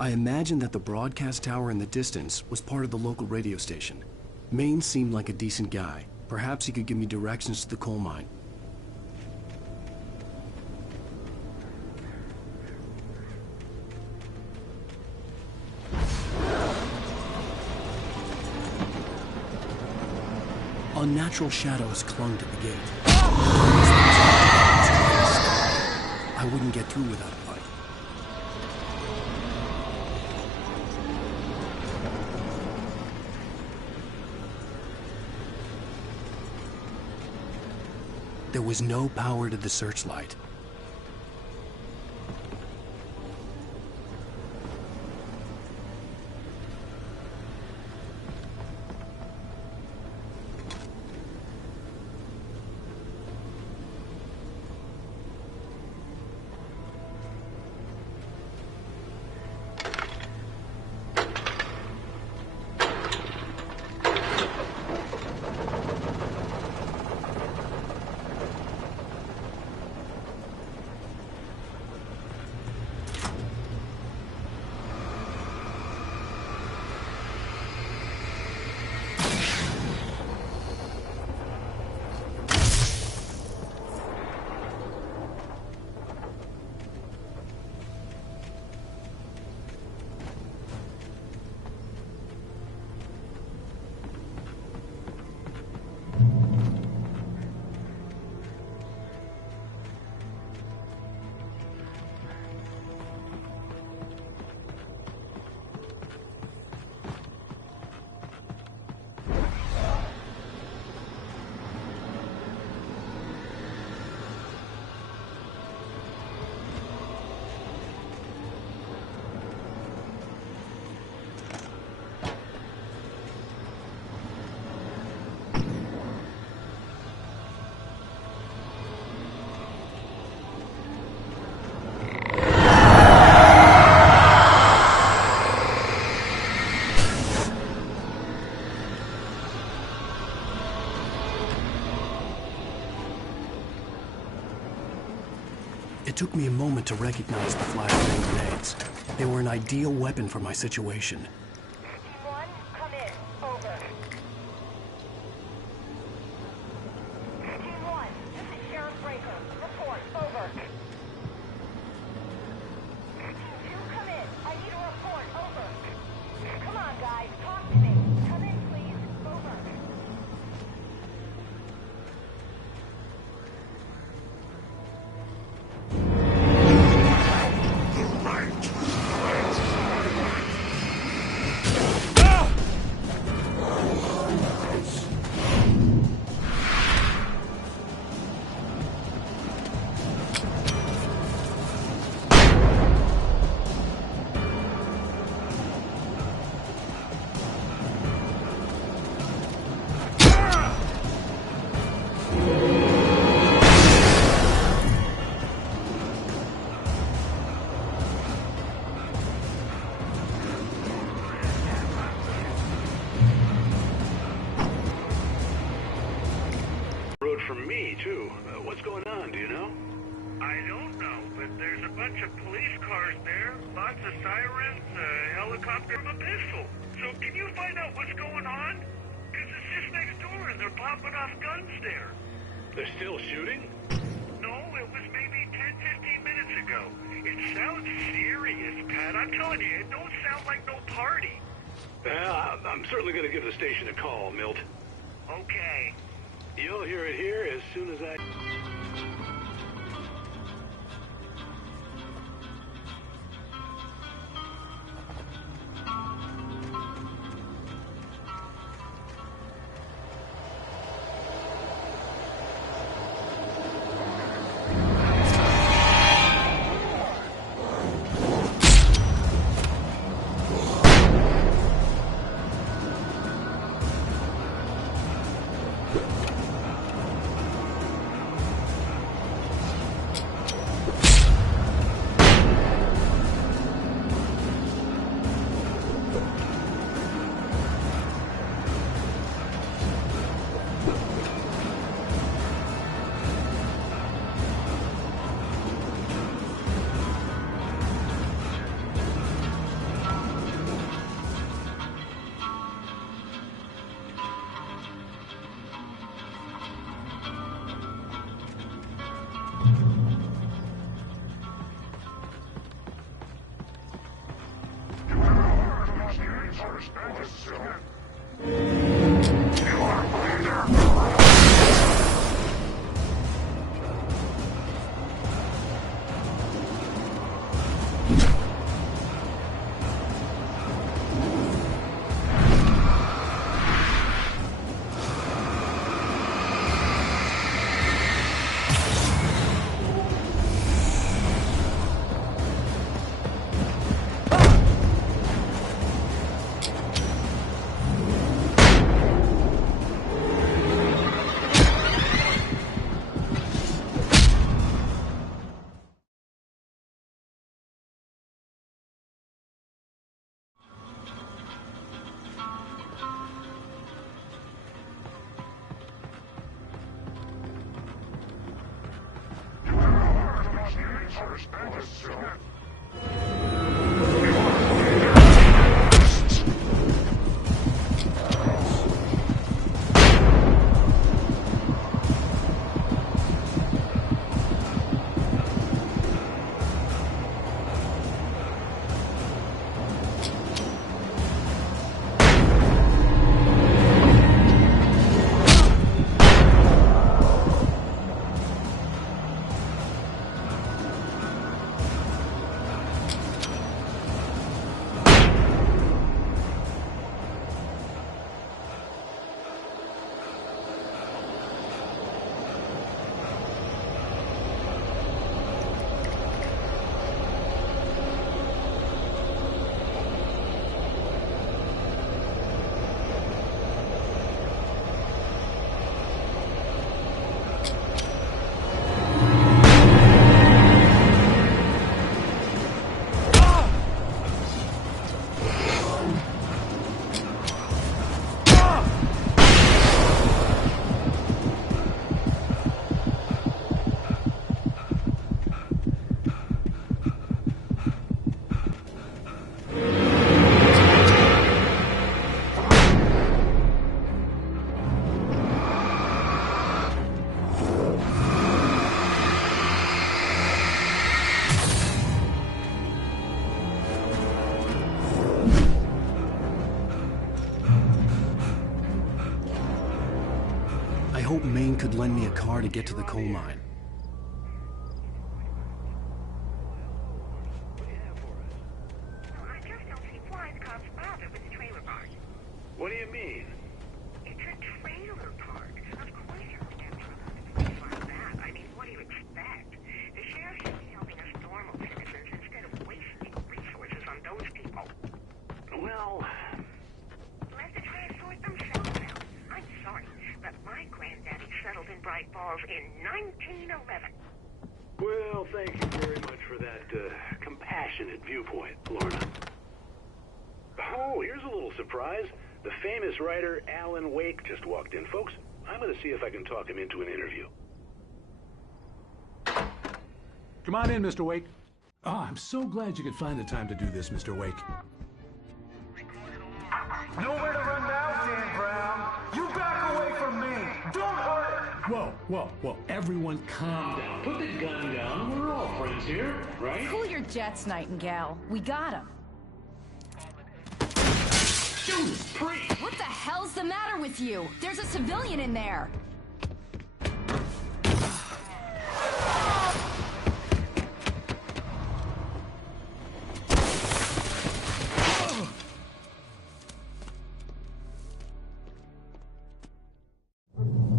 I imagined that the broadcast tower in the distance was part of the local radio station. Maine seemed like a decent guy. Perhaps he could give me directions to the coal mine. Unnatural shadows clung to the gate. I wouldn't get through without a fight. There was no power to the searchlight. It took me a moment to recognize the flashbang grenades. They were an ideal weapon for my situation. Team 1, come in. Over. Team 1, this is Sheriff Breaker. Report. Over. Team 2, come in. I need a report. Over. Come on, guys. Talk to me. Come in, please. Over. From me, too. What's going on, do you know? I don't know, but there's a bunch of police cars there, lots of sirens, a helicopter, and a pistol. So can you find out what's going on? Because it's just next door and they're popping off guns there. They're still shooting? No, it was maybe 10, 15 minutes ago. It sounds serious, Pat. I'm telling you, it don't sound like no party. I'm certainly going to give the station a call, Milt. Okay. You'll hear it here as soon as I... I hope Maine could lend me a car to get to the coal mine. I just don't see why the cops bother with the trailer park. What do you mean? It's a trailer park. Of course you're going like that. I mean, what do you expect? The sheriff should be helping us normal citizens instead of wasting resources on those people. Well, Let the transport themselves out. I'm sorry, but my granddaddy settled in Bright Falls in 1911. well, thank you very much for that compassionate viewpoint, Lorna. Oh, here's a little surprise. The famous writer Alan Wake just walked in. Folks, I'm going to see if I can talk him into an interview. Come on in, Mr. Wake. Oh, I'm so glad you could find the time to do this, Mr. Wake. Nowhere to run now, Dan Brown. You back away from me. Don't hurt. Whoa. Everyone calm down. Put the gun down. We're all friends here, right? Cool your jets, Nightingale. We got him. Judas Priest! What the hell's the matter with you? There's a civilian in there.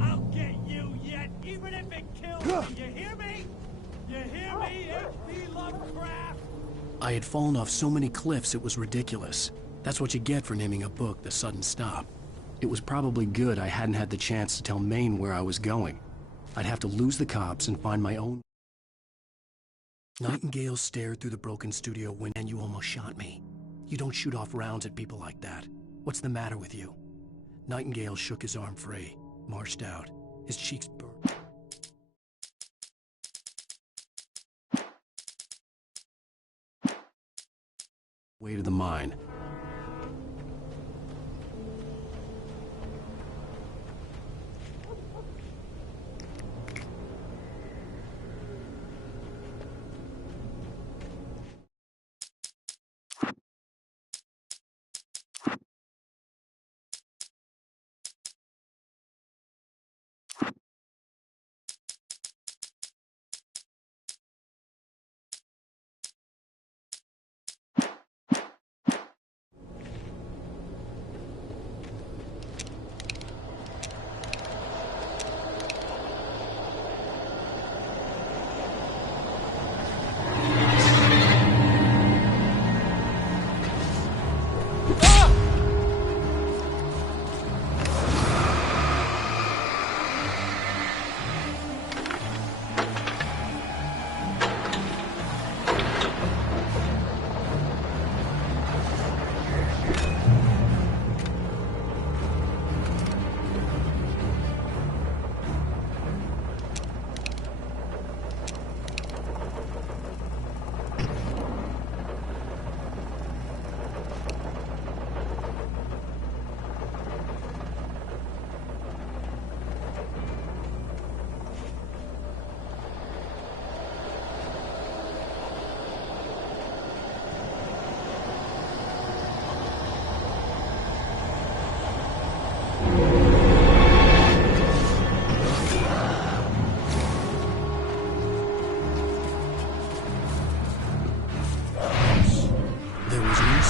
I'll get you yet, even if it kills me. You hear me? You hear me, H.P. Lovecraft? I had fallen off so many cliffs it was ridiculous. That's what you get for naming a book The Sudden Stop. It was probably good I hadn't had the chance to tell Maine where I was going. I'd have to lose the cops and find my own... Nightingale stared through the broken studio window. And you almost shot me. You don't shoot off rounds at people like that. What's the matter with you? Nightingale shook his arm free, marched out. His cheeks burned. Way to the mine.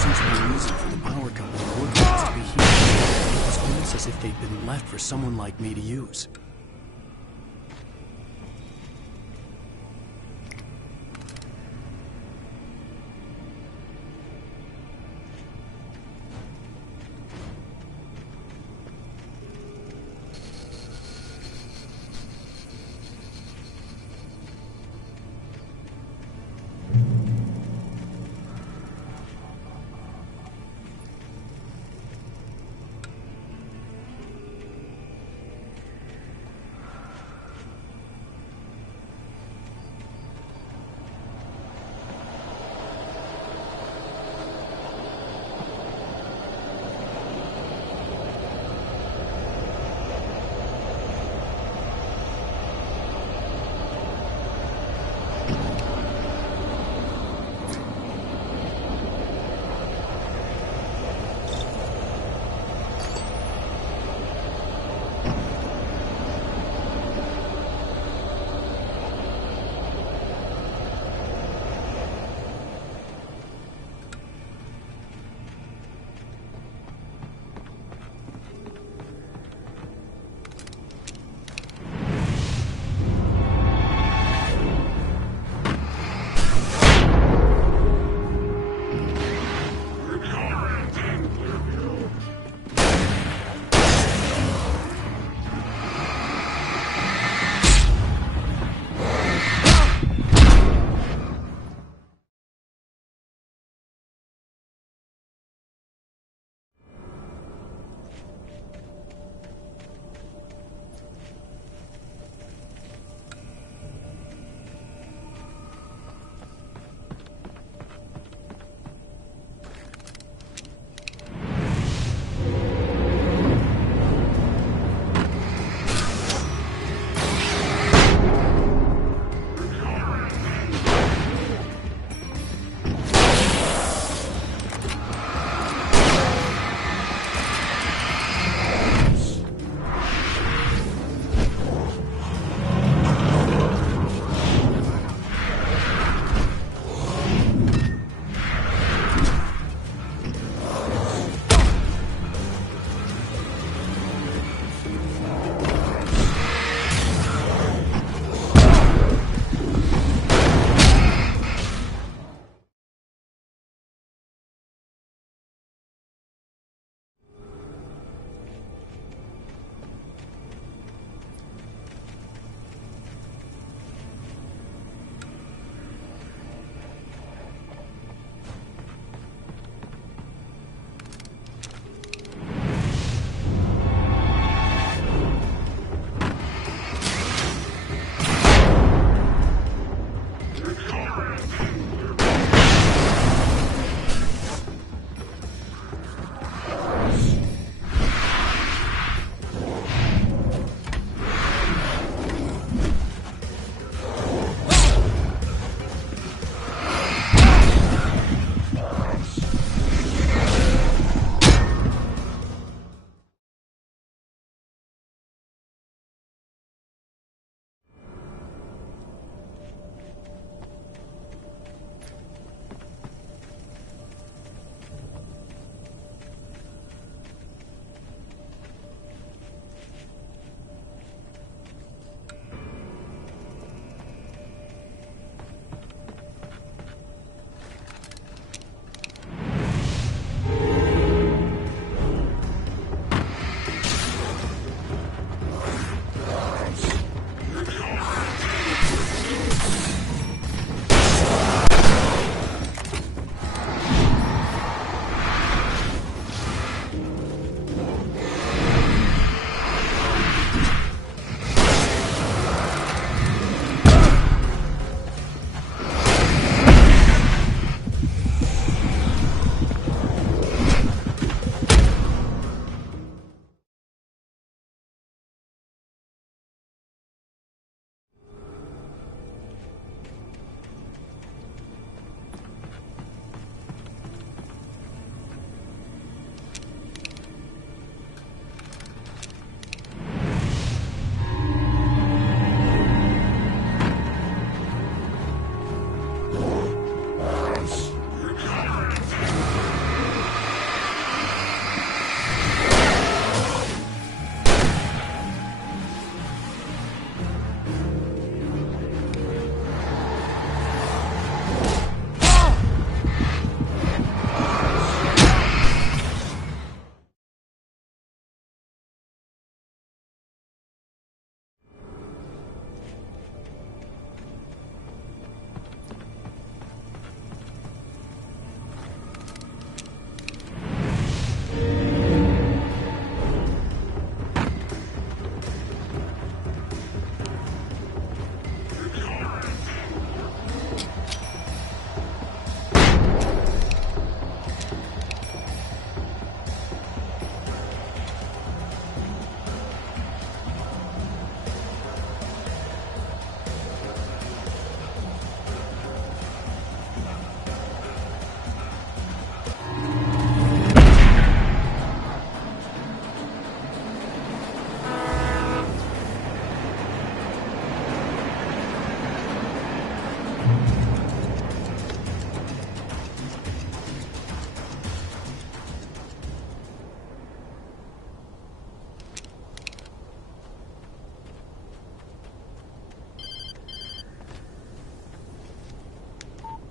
sense of the reason for the power company workers to be here. It was almost as if they'd been left for someone like me to use.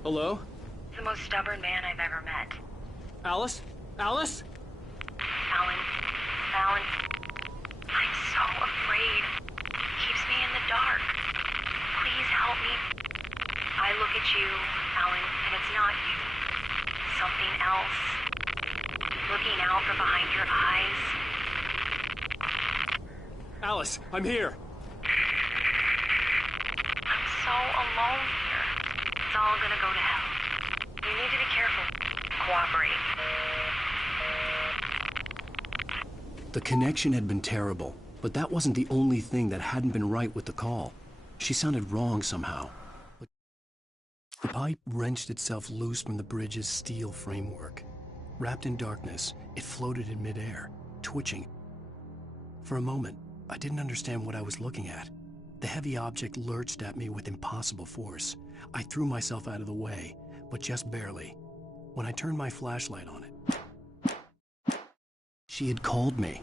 Hello? The most stubborn man I've ever met. Alice? Alice? Alan, I'm so afraid. He keeps me in the dark. Please help me. I look at you, Alan, and it's not you. Something else. Looking out from behind your eyes. Alice, I'm here. I'm so alone here. It's all gonna go to hell. You need to be careful. Cooperate. The connection had been terrible, but that wasn't the only thing that hadn't been right with the call. She sounded wrong somehow. The pipe wrenched itself loose from the bridge's steel framework. Wrapped in darkness, it floated in midair, twitching. For a moment, I didn't understand what I was looking at. The heavy object lurched at me with impossible force. I threw myself out of the way, but just barely. When I turned my flashlight on it, she had called me.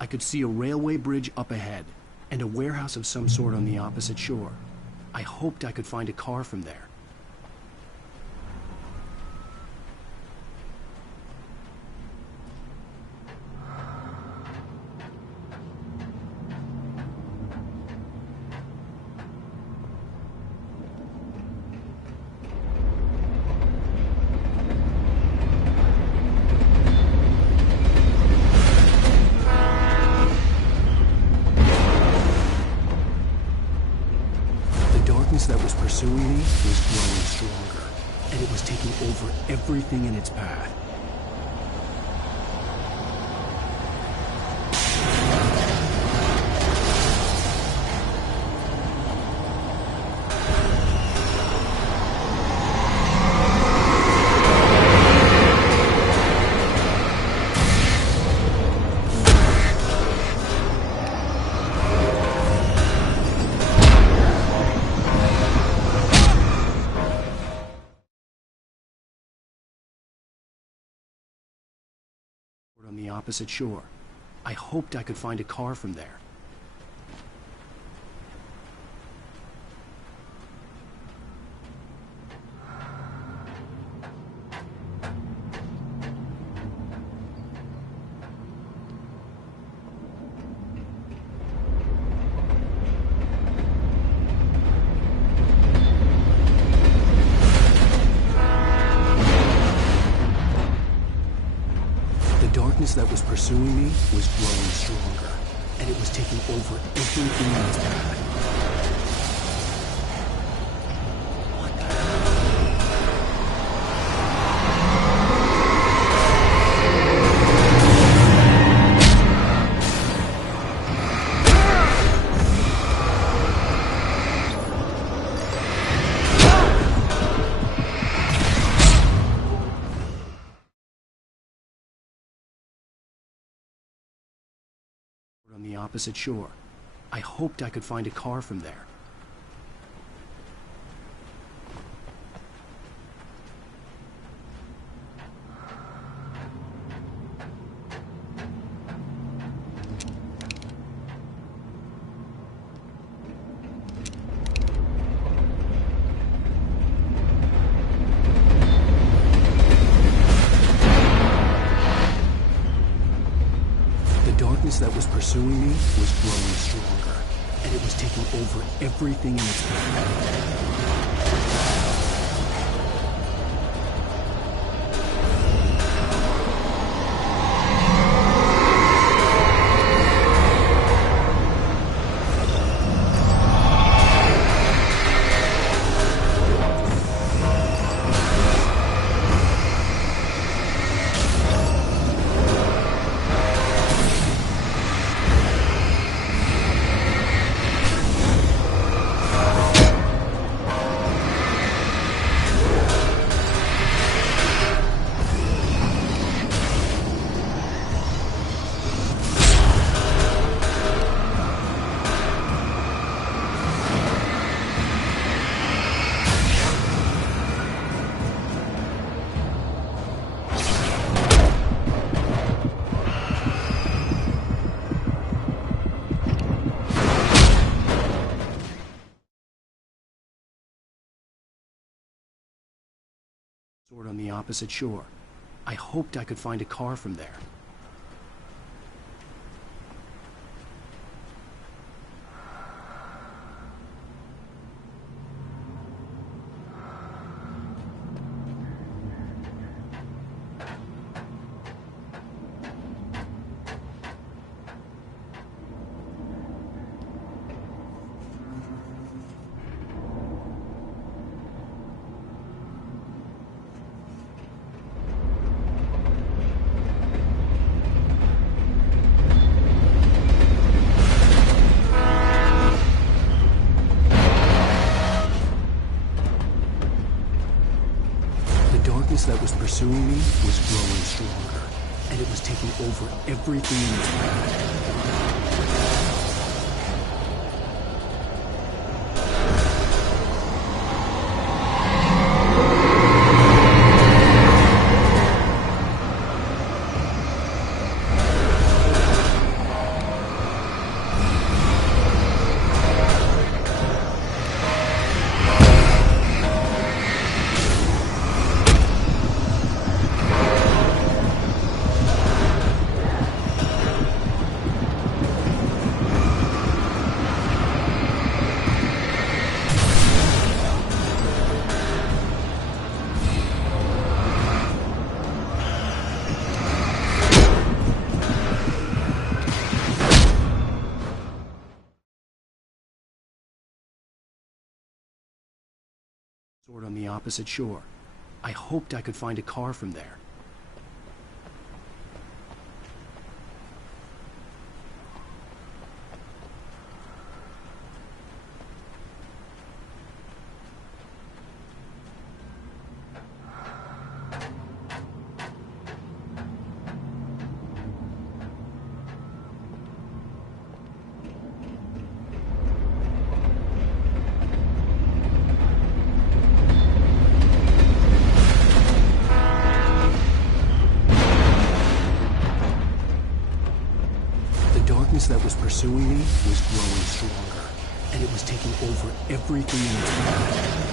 I could see a railway bridge up ahead, and a warehouse of some sort on the opposite shore. I hoped I could find a car from there. That was pursuing me was growing stronger, and it was taking over everything in its path. On the opposite shore. I hoped I could find a car from there. The darkness that was pursuing me was growing stronger, and it was taking over everything in its path. What the on the opposite shore. I hoped I could find a car from there. The darkness that was pursuing me was growing stronger, and it was taking over everything in its path. Sword on the opposite shore. I hoped I could find a car from there. That was pursuing me was growing stronger, and it was taking over everything in its path. Sword on the opposite shore. I hoped I could find a car from there. That was pursuing me was growing stronger, and it was taking over everything in its path.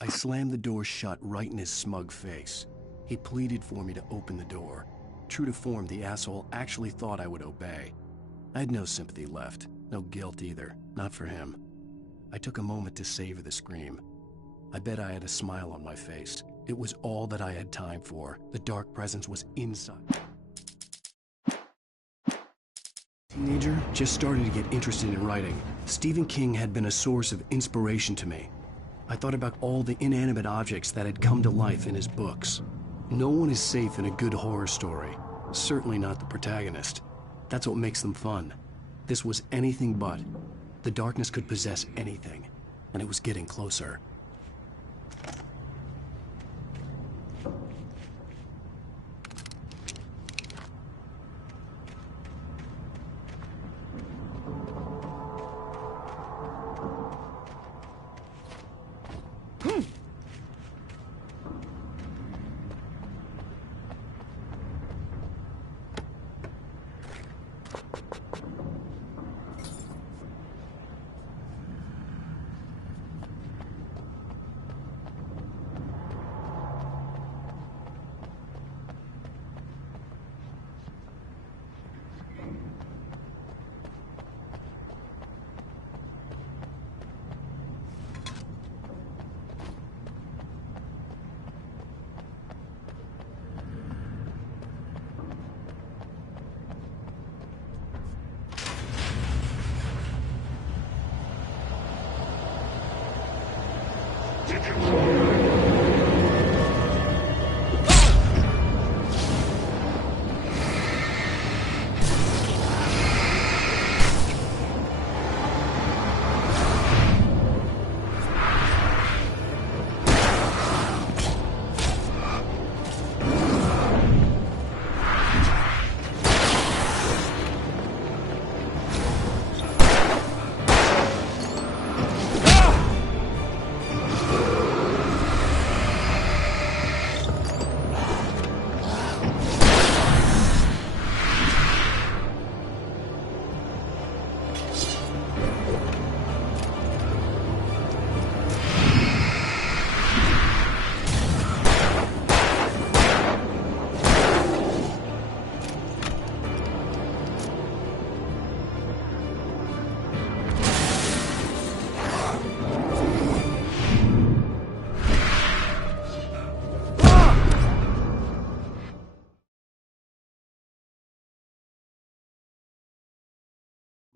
I slammed the door shut right in his smug face. He pleaded for me to open the door. True to form, the asshole actually thought I would obey. I had no sympathy left, no guilt either, not for him. I took a moment to savor the scream. I bet I had a smile on my face. It was all that I had time for. The dark presence was inside. Teenager, just started to get interested in writing. Stephen King had been a source of inspiration to me. I thought about all the inanimate objects that had come to life in his books. No one is safe in a good horror story. Certainly not the protagonist. That's what makes them fun. This was anything but. The darkness could possess anything, and it was getting closer.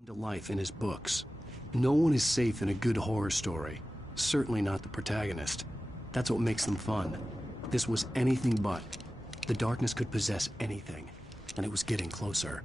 to life in his books. No one is safe in a good horror story. Certainly not the protagonist. That's what makes them fun. This was anything but. The darkness could possess anything, and it was getting closer.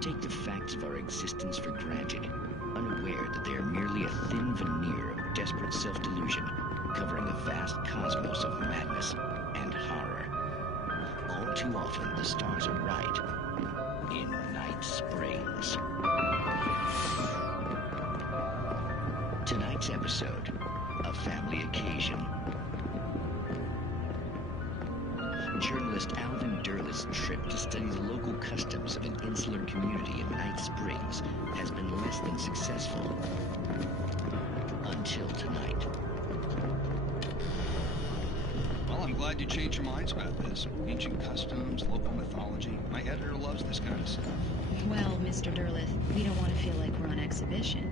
Take the facts of our existence for granted, unaware that they are merely a thin veneer of desperate self-delusion, covering a vast cosmos of madness and horror. All too often, the stars are right. In Night Springs. Tonight's episode, a family occasion. Journalist Alvin Derleth's trip to study the local customs of an insular community in Night Springs has been less than successful. Until tonight. Well, I'm glad you changed your minds about this. Ancient customs, local mythology. My editor loves this kind of stuff. Well, Mr. Derleth, we don't want to feel like we're on exhibition.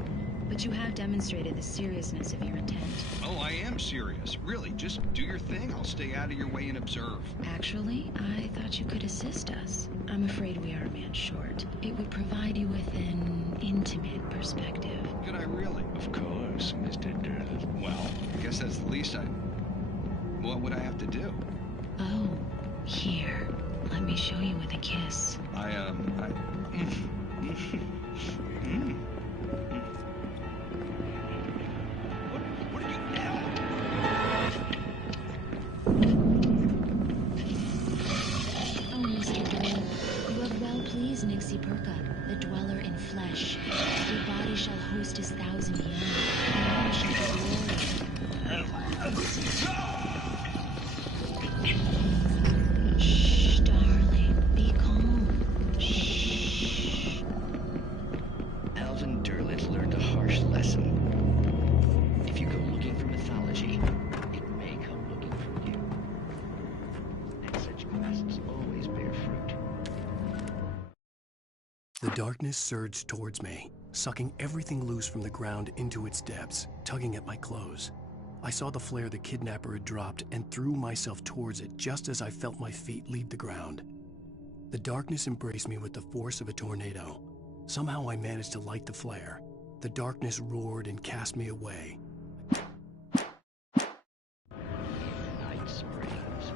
But you have demonstrated the seriousness of your intent. Oh, I am serious. Really, just do your thing. I'll stay out of your way and observe. Actually, I thought you could assist us. I'm afraid we are a man short. It would provide you with an intimate perspective. Could I really? Of course, Mr. Derleth. Well, I guess that's the least I... What would I have to do? Oh, here. Let me show you with a kiss. Nixie Perka, the dweller in flesh. Your body shall host his 1,000 young, and you shall be Shh, darling, be calm. Shh. Alvin Derleth learned a harsh lesson. If you go looking for mythology, it may come looking for you. And such quests always bear fruit. The darkness surged towards me, sucking everything loose from the ground into its depths, tugging at my clothes. I saw the flare the kidnapper had dropped and threw myself towards it just as I felt my feet leave the ground. The darkness embraced me with the force of a tornado. Somehow I managed to light the flare. The darkness roared and cast me away. Night Springs.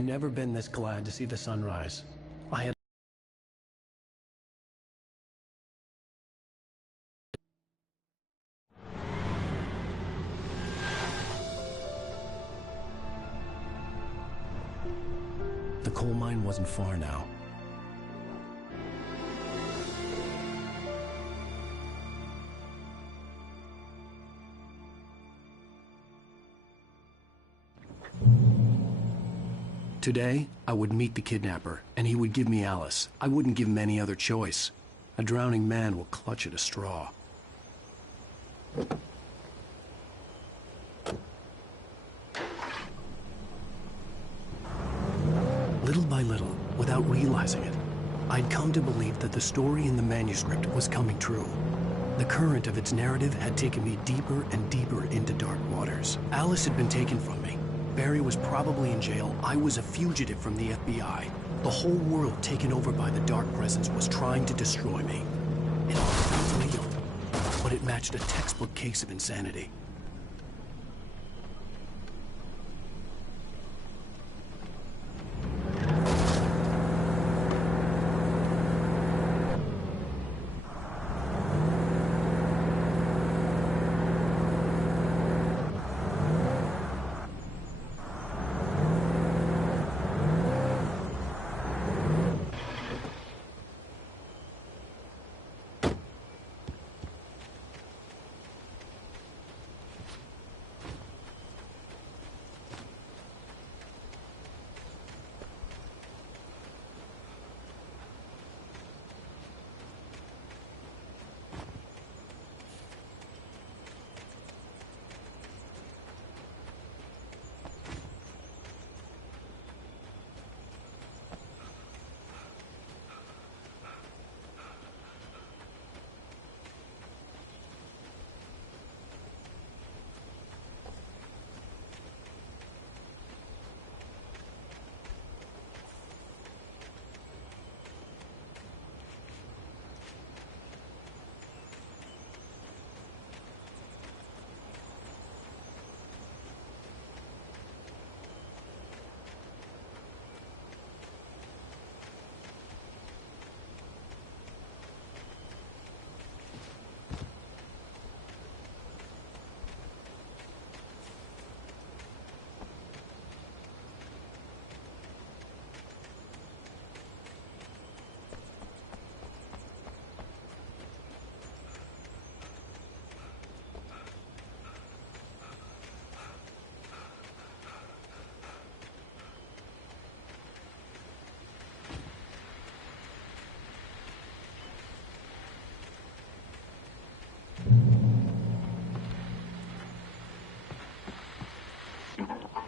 I've never been this glad to see the sunrise. I had The coal mine wasn't far now. Today, I would meet the kidnapper, and he would give me Alice. I wouldn't give him any other choice. A drowning man will clutch at a straw. Little by little, without realizing it, I'd come to believe that the story in the manuscript was coming true. The current of its narrative had taken me deeper and deeper into dark waters. Alice had been taken from me. Barry was probably in jail. I was a fugitive from the FBI. The whole world taken over by the Dark Presence was trying to destroy me. It all felt real, but it matched a textbook case of insanity.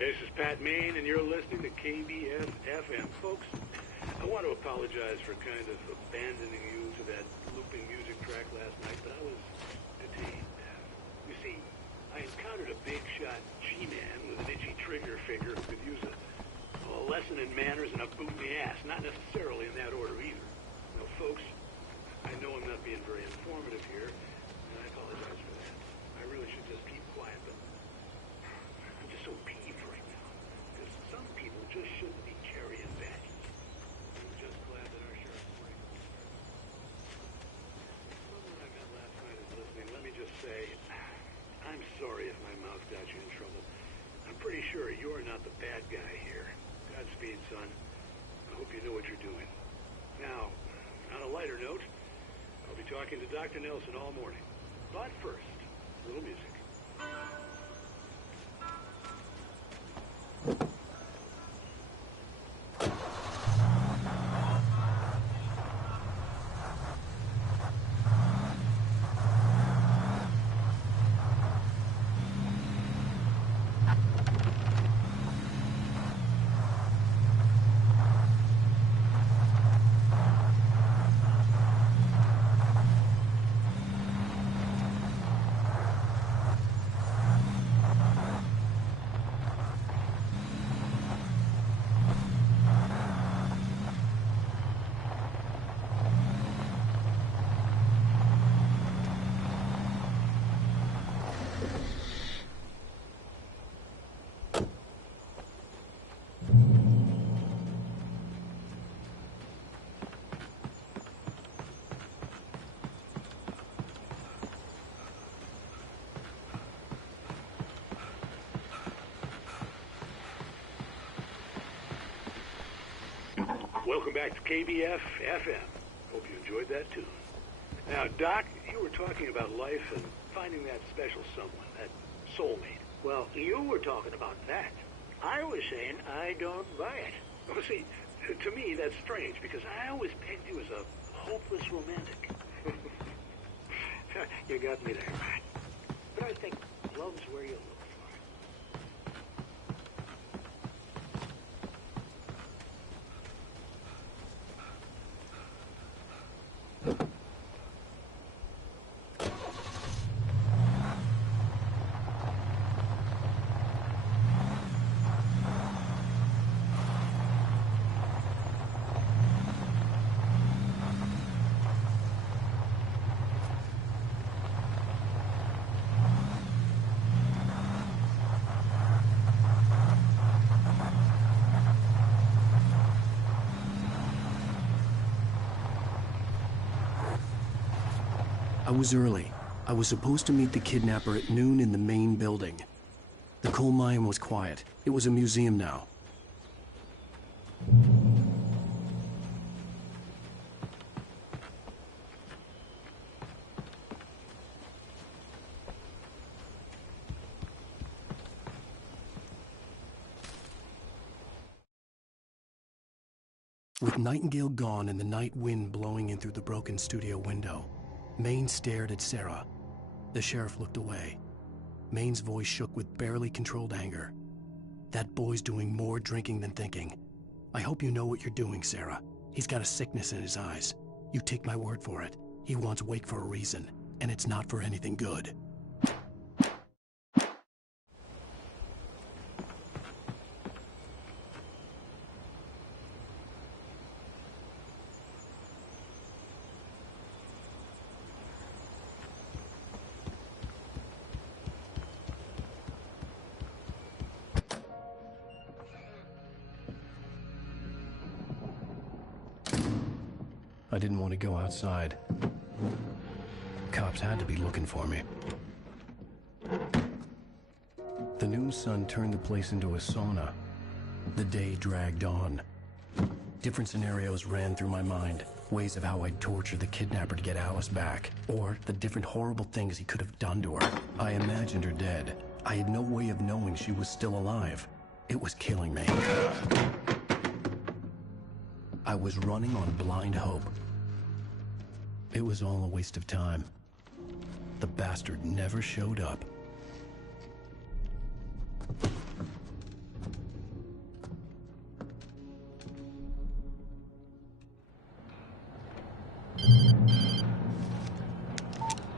This is Pat Main, and you're listening to KBF-FM. Folks, I want to apologize for kind of abandoning you to that looping music track last night, but I was detained. You see, I encountered a big-shot G-man with an itchy trigger finger who could use a lesson in manners and a boot in the ass. Not necessarily in that order either. Now, folks, I know I'm not being very informative here, and I apologize for that. I really should just keep quiet, but I'm just so peeved right now, because some people just shouldn't be carrying badges. I'm just glad that our sheriff is right. Someone I met last night is listening. Let me just say, I'm sorry if my mouth got you in trouble. I'm pretty sure you're not the bad guy here. Godspeed, son. I hope you know what you're doing. Now, on a lighter note, I'll be talking to Dr. Nelson all morning. But first, a little music. welcome back to KBF FM. Hope you enjoyed that too. Now, Doc, you were talking about life and finding that special someone, that soulmate. Well, you were talking about that. I was saying I don't buy it. Well, see, to me, that's strange, because I always pegged you as a hopeless romantic. You got me there, Matt. But I think love's where you look for it. I was early. I was supposed to meet the kidnapper at noon in the main building. The coal mine was quiet. It was a museum now. With Nightingale gone and the night wind blowing in through the broken studio window, Maine stared at Sarah. The sheriff looked away. Maine's voice shook with barely controlled anger. That boy's doing more drinking than thinking. I hope you know what you're doing, Sarah. He's got a sickness in his eyes. You take my word for it. He wants Wake for a reason, and it's not for anything good. I didn't want to go outside. Cops had to be looking for me. The noon sun turned the place into a sauna. The day dragged on. Different scenarios ran through my mind. Ways of how I'd torture the kidnapper to get Alice back. Or the different horrible things he could have done to her. I imagined her dead. I had no way of knowing she was still alive. It was killing me. I was running on blind hope. It was all a waste of time. The bastard never showed up.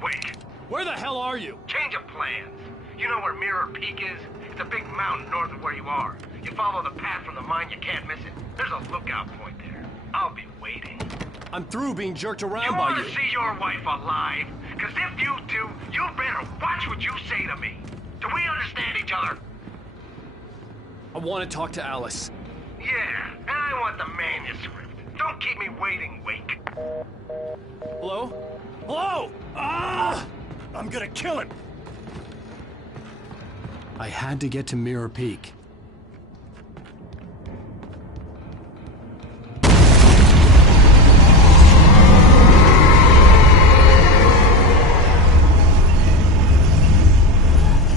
Wake! Where the hell are you? Change of plans. You know where Mirror Peak is? It's a big mountain north of where you are. You follow the path from the mine, you can't miss it. There's a lookout point there. I'll be waiting. I'm through being jerked around You by want you. to see your wife alive? Because if you do, you better watch what you say to me. Do we understand each other? I want to talk to Alice. Yeah, and I want the manuscript. Don't keep me waiting, Wake. Hello? Hello? Ah! I'm gonna kill him. I had to get to Mirror Peak.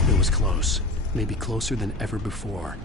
It was close. Maybe closer than ever before.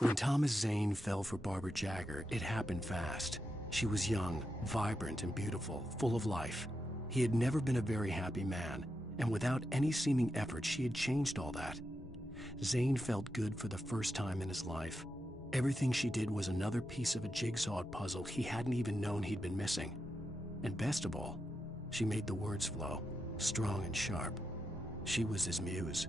When Thomas Zane fell for Barbara Jagger, it happened fast. She was young, vibrant, and beautiful, full of life. He had never been a very happy man, and without any seeming effort, she had changed all that. Zane felt good for the first time in his life. Everything she did was another piece of a jigsaw puzzle he hadn't even known he'd been missing. And best of all, she made the words flow, strong and sharp. She was his muse.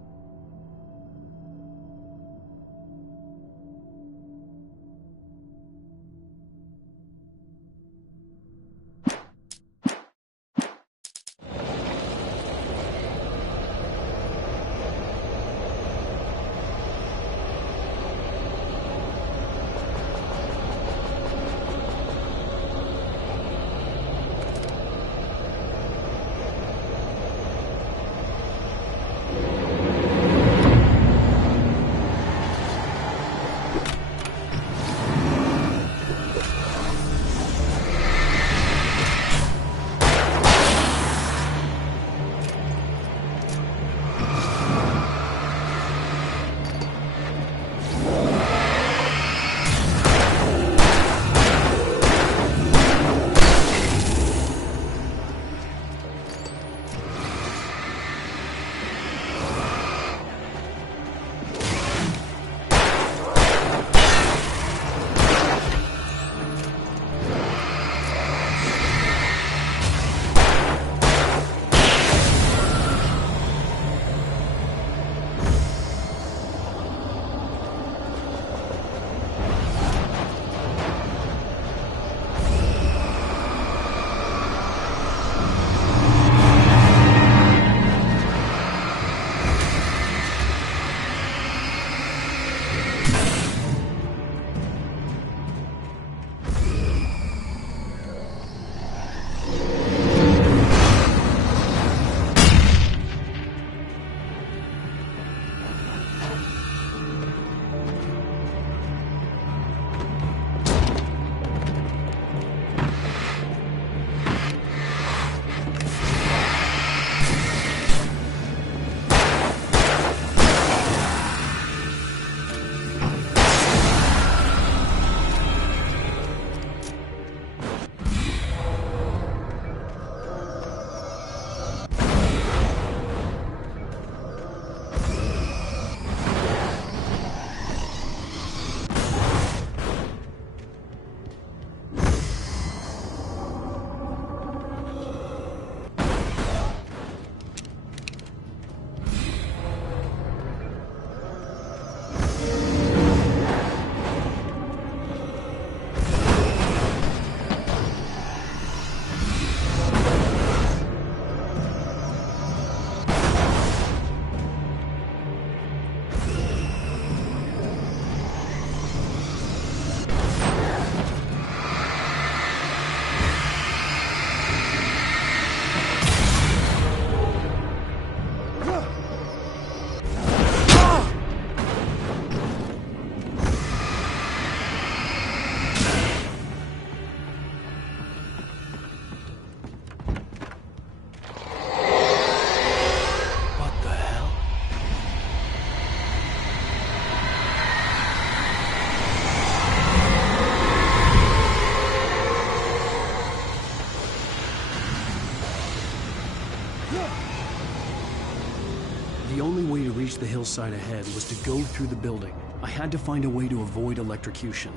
The only way to reach the hillside ahead was to go through the building. I had to find a way to avoid electrocution.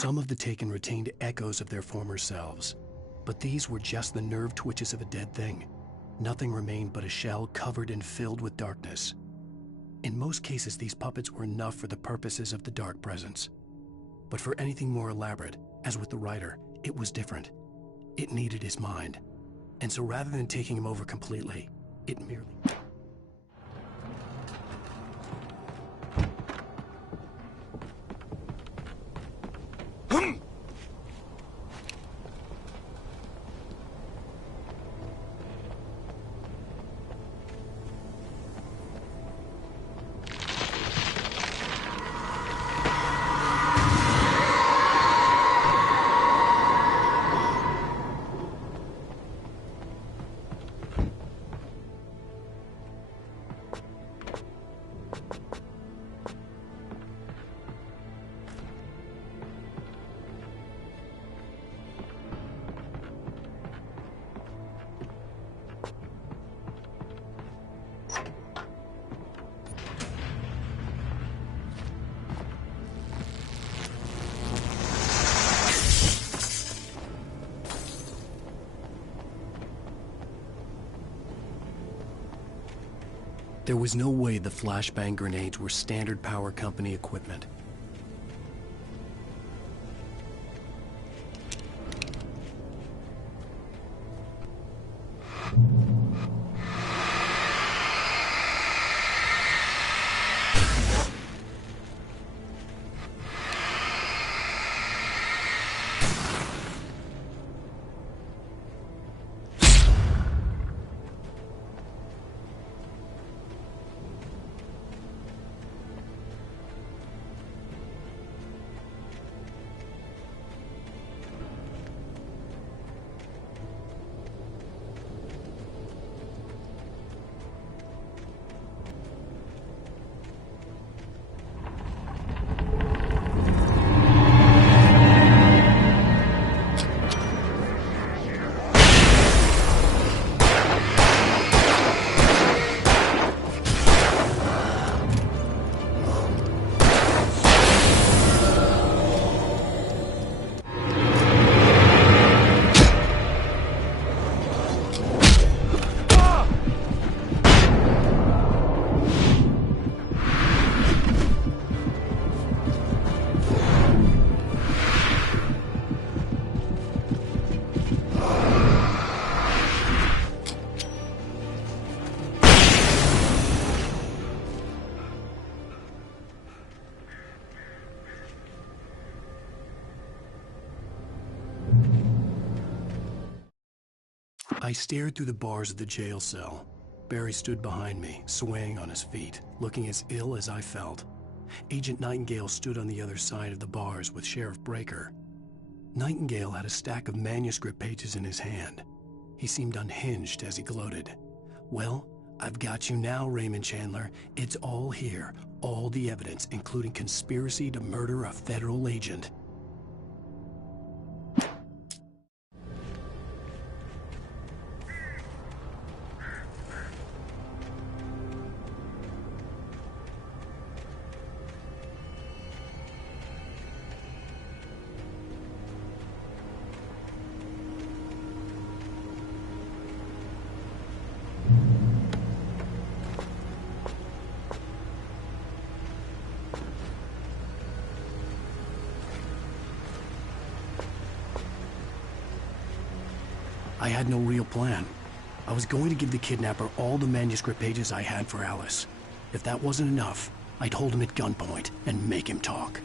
Some of the Taken retained echoes of their former selves, but these were just the nerve twitches of a dead thing. Nothing remained but a shell covered and filled with darkness. In most cases, these puppets were enough for the purposes of the Dark Presence. But for anything more elaborate, as with the writer, it was different. It needed his mind. And so rather than taking him over completely, it merely... There was no way the flashbang grenades were standard power company equipment. I stared through the bars of the jail cell. Barry stood behind me, swaying on his feet, looking as ill as I felt. Agent Nightingale stood on the other side of the bars with Sheriff Breaker. Nightingale had a stack of manuscript pages in his hand. He seemed unhinged as he gloated. "Well, I've got you now, Raymond Chandler. It's all here. All the evidence, including conspiracy to murder a federal agent." I had no real plan. I was going to give the kidnapper all the manuscript pages I had for Alice. If that wasn't enough, I'd hold him at gunpoint and make him talk.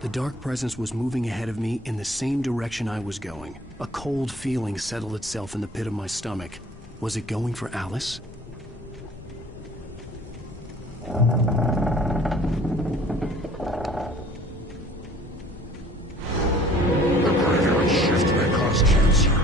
The dark presence was moving ahead of me in the same direction I was going. A cold feeling settled itself in the pit of my stomach. Was it going for Alice? The graveyard shift may cause cancer.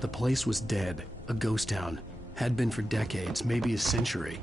The place was dead, a ghost town. Had been for decades, maybe a century.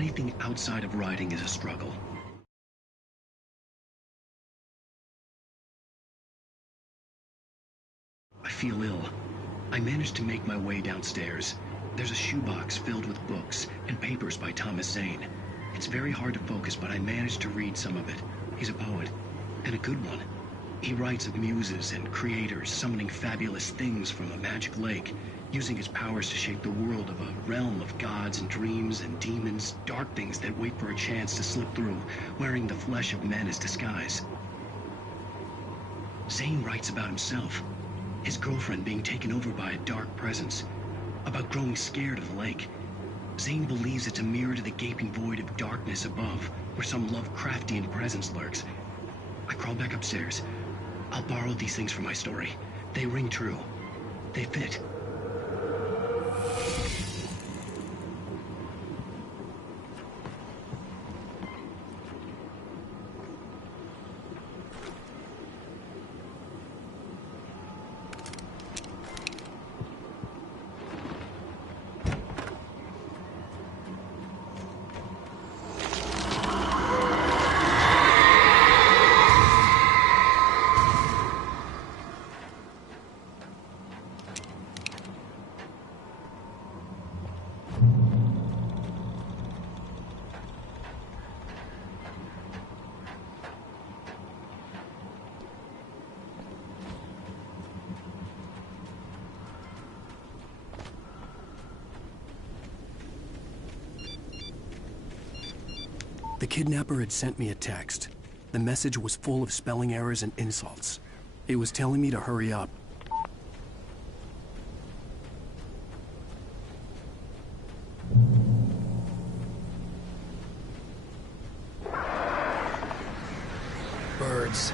Anything outside of riding is a struggle. I feel ill. I managed to make my way downstairs. There's a shoebox filled with books and papers by Thomas Zane. It's very hard to focus, but I managed to read some of it. He's a poet, and a good one. He writes of muses and creators summoning fabulous things from a magic lake, using his powers to shape the world of a realm of gods and dreams and demons, dark things that wait for a chance to slip through, wearing the flesh of men as disguise. Zane writes about himself, his girlfriend being taken over by a dark presence, about growing scared of the lake. Zane believes it's a mirror to the gaping void of darkness above, where some Lovecraftian presence lurks. I crawl back upstairs. I'll borrow these things for my story. They ring true. They fit. The kidnapper had sent me a text. The message was full of spelling errors and insults. It was telling me to hurry up. Birds.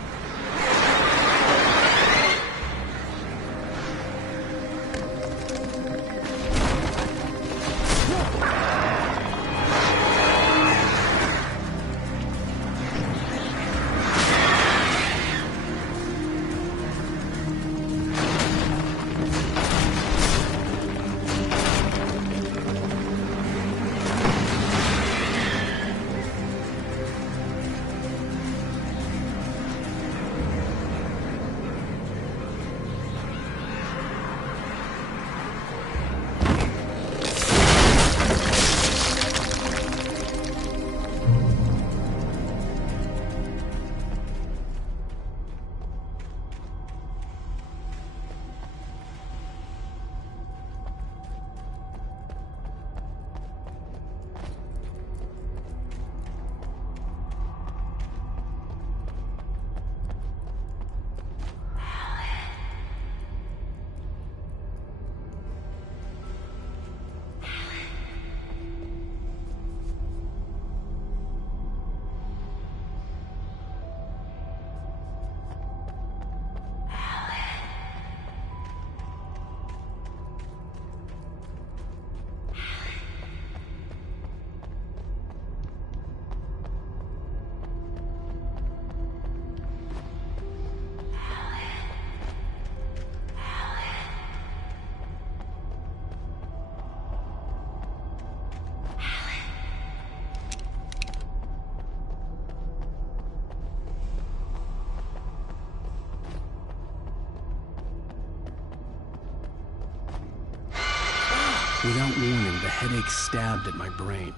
Without warning, the headache stabbed at my brain.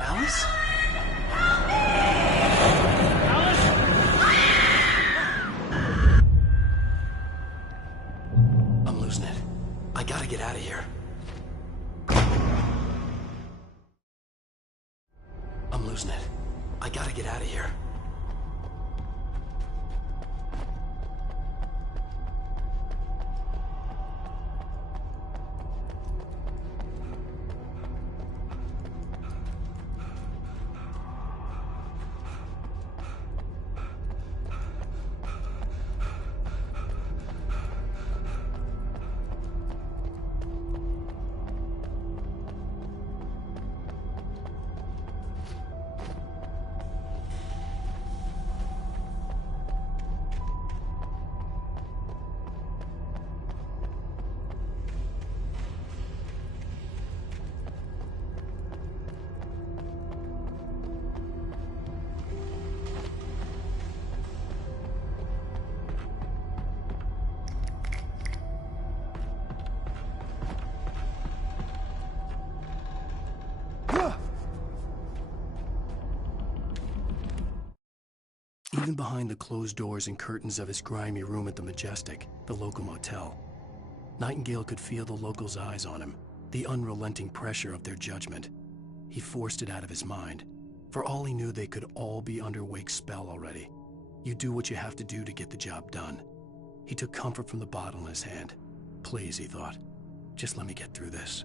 Alice? I'm losing it. I gotta get out of here. I'm losing it. I gotta get out of here. even behind the closed doors and curtains of his grimy room at the Majestic, the local motel. Nightingale could feel the locals' eyes on him, the unrelenting pressure of their judgment. He forced it out of his mind. For all he knew, they could all be under Wake's spell already. You do what you have to do to get the job done. He took comfort from the bottle in his hand. Please, he thought, just let me get through this.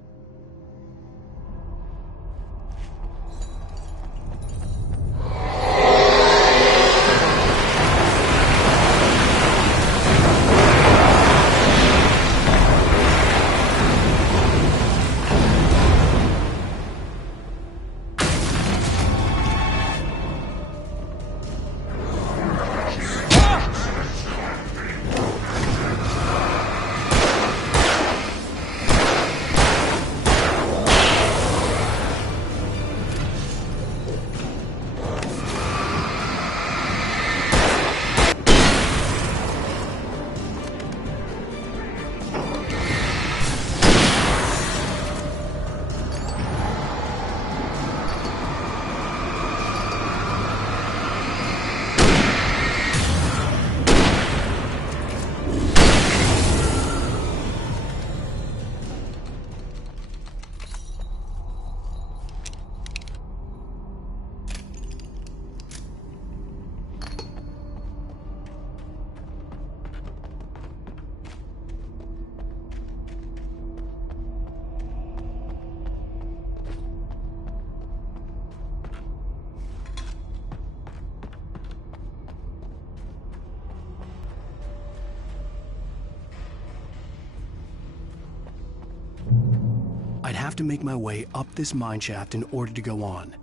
I'd have to make my way up this mine shaft in order to go on.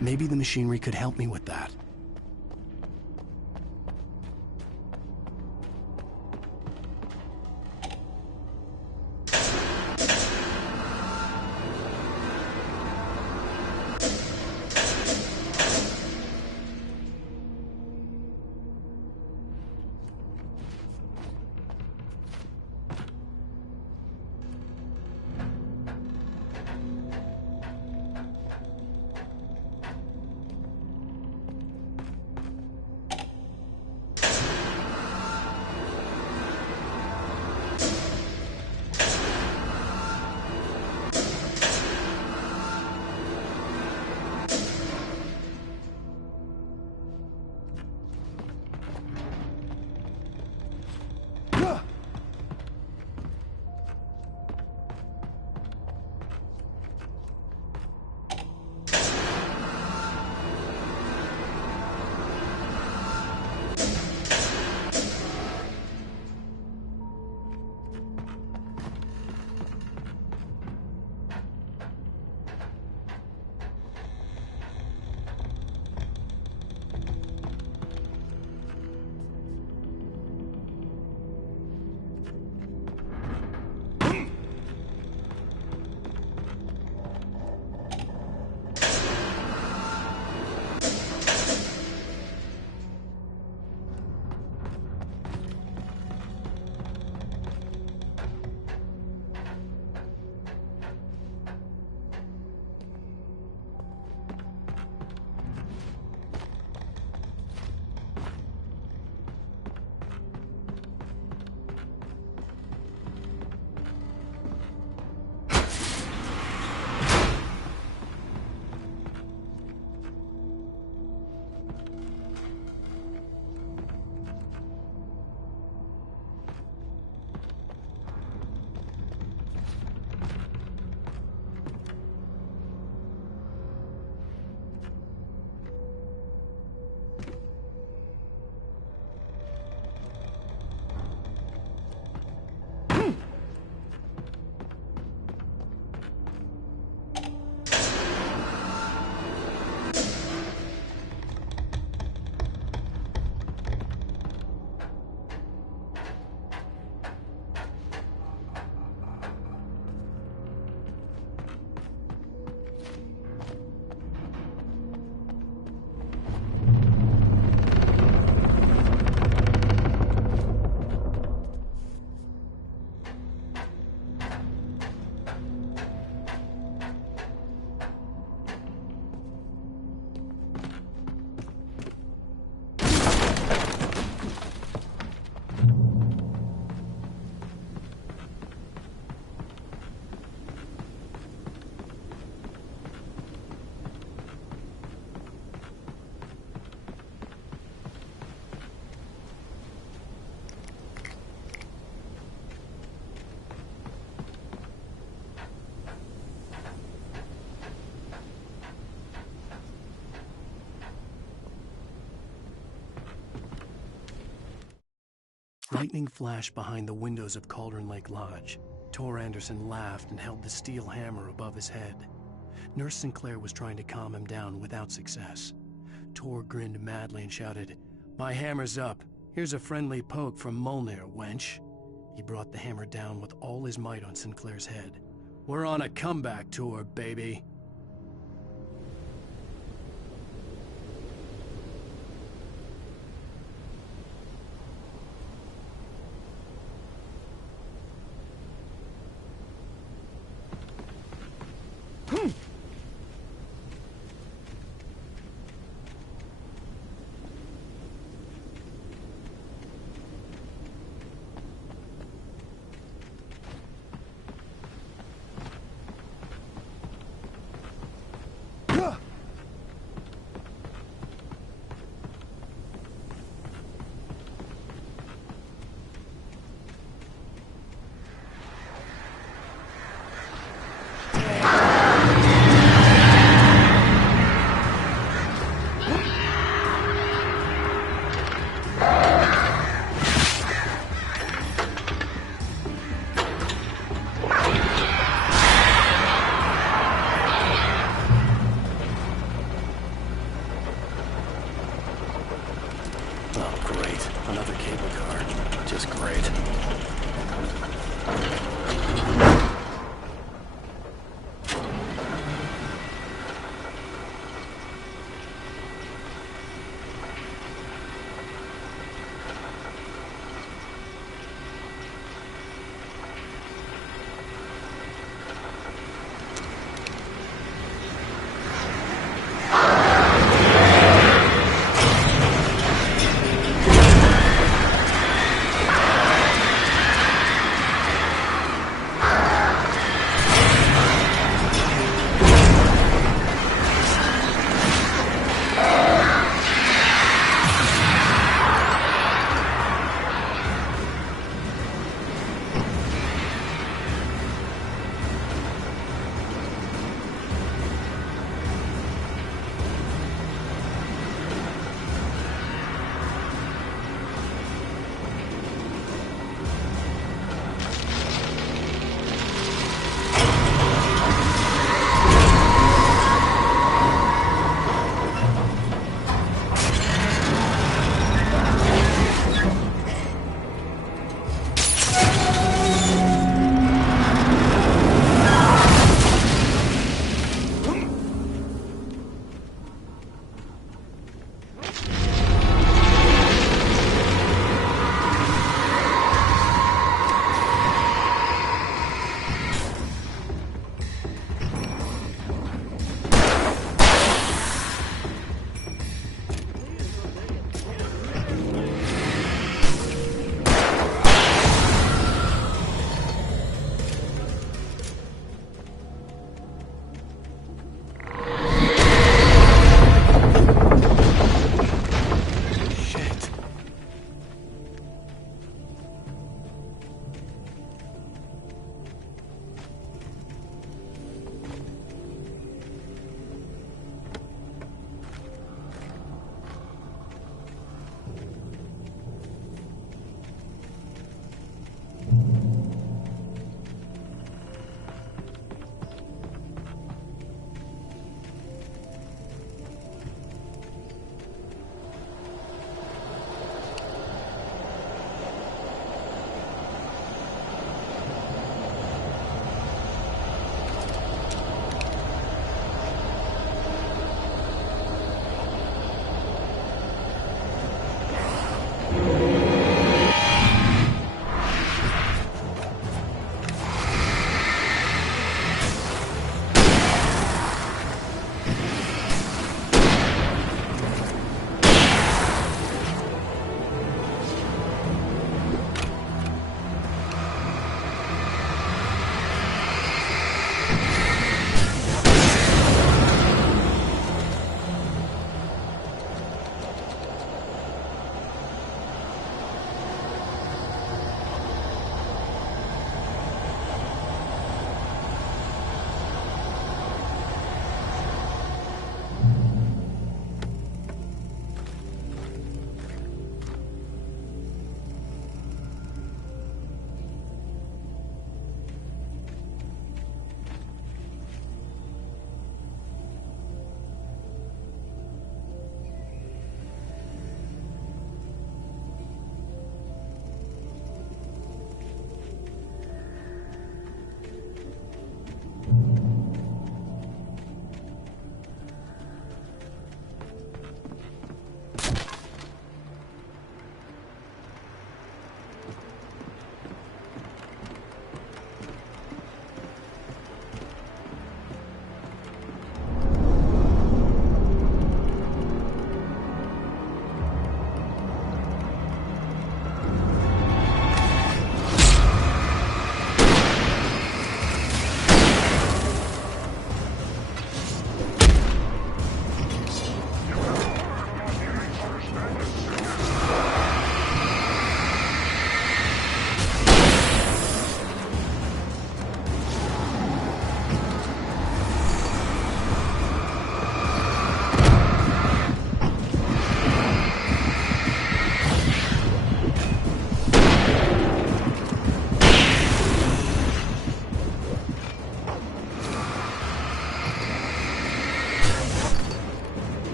Maybe the machinery could help me with that. Lightning flashed behind the windows of Cauldron Lake Lodge. Tor Anderson laughed and held the steel hammer above his head. Nurse Sinclair was trying to calm him down without success. Tor grinned madly and shouted, "My hammer's up. Here's a friendly poke from Mjolnir, wench." He brought the hammer down with all his might on Sinclair's head. "We're on a comeback tour, baby."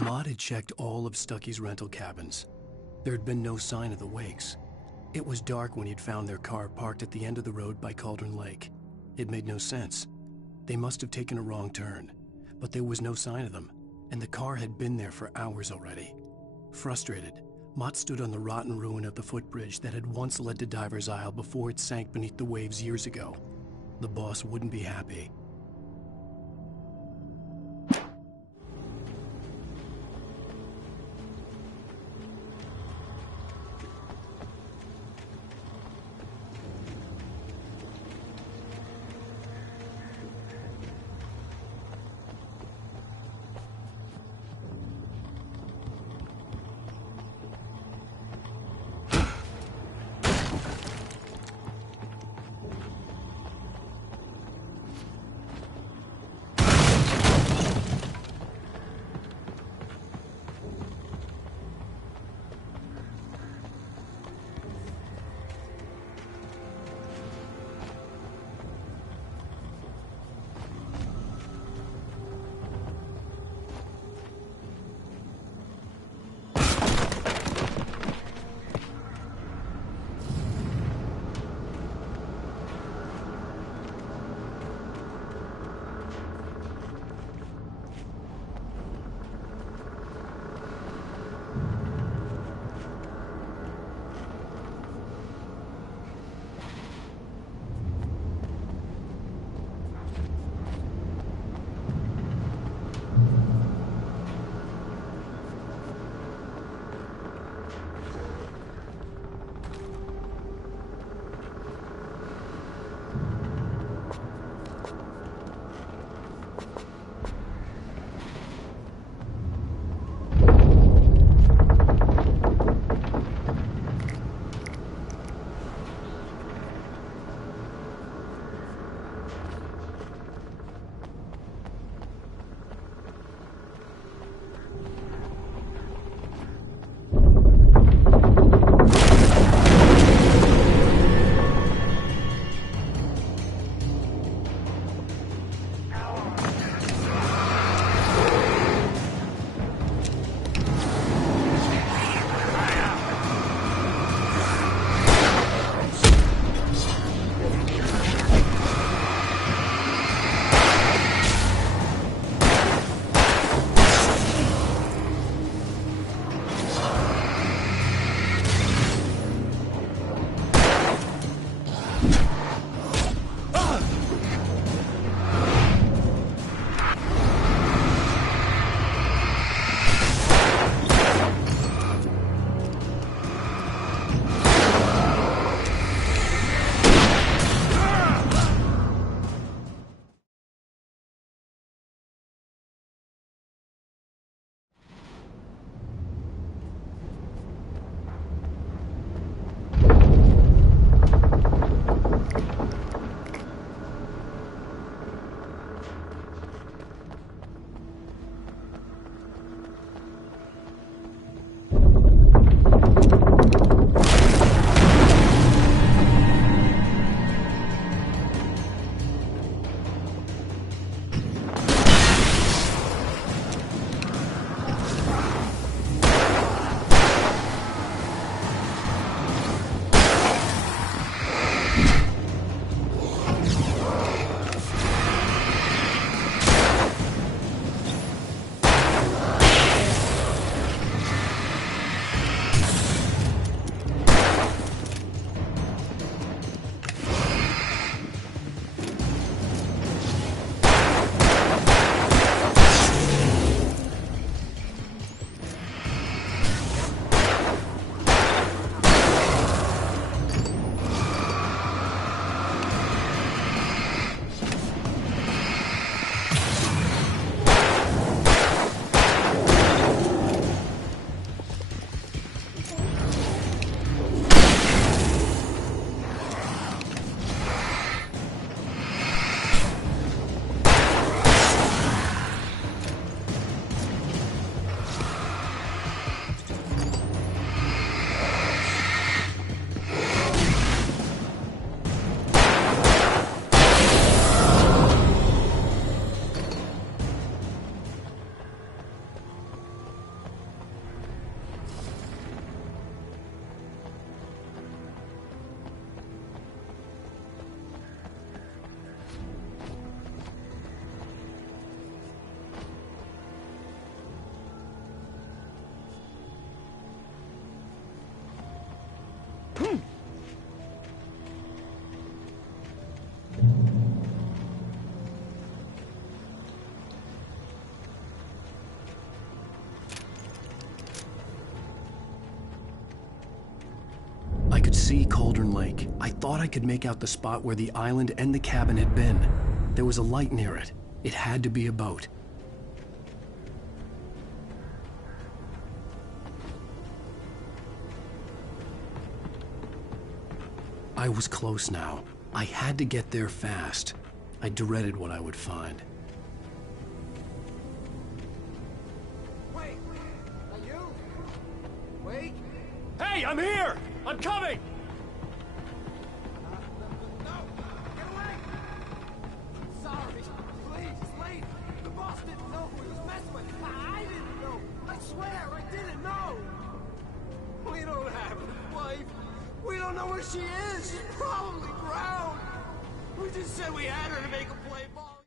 Maude had checked all of Stucky's rental cabins. There had been no sign of the Wakes. It was dark when he'd found their car parked at the end of the road by Cauldron Lake. It made no sense. They must have taken a wrong turn, but there was no sign of them, and the car had been there for hours already. Frustrated, Mott stood on the rotten ruin of the footbridge that had once led to Diver's Isle before it sank beneath the waves years ago. The boss wouldn't be happy. could see Cauldron Lake. I thought I could make out the spot where the island and the cabin had been. There was a light near it. It had to be a boat. I was close now. I had to get there fast. I dreaded what I would find. Wait! Are you? Wait! Hey, I'm here! I'm coming! No! Get away! Sorry. Please, it's late. The boss didn't know who he was messing with. I didn't know. I swear, I didn't know. We don't have his wife. We don't know where she is. She's probably drowned. We just said we had her to make a play ball.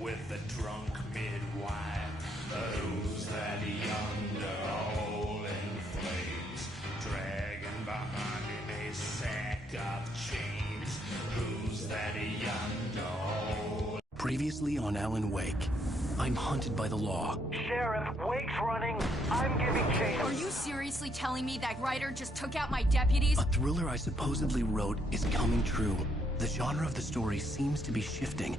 With the drunk midwife, who's that yonder all in flames, dragging behind him a sack of chains? Who's that yonder all... Previously on Alan Wake, I'm hunted by the law. Sheriff, Wake's running. I'm giving chase. Are you seriously telling me that Ryder just took out my deputies? A thriller I supposedly wrote is coming true. The genre of the story seems to be shifting.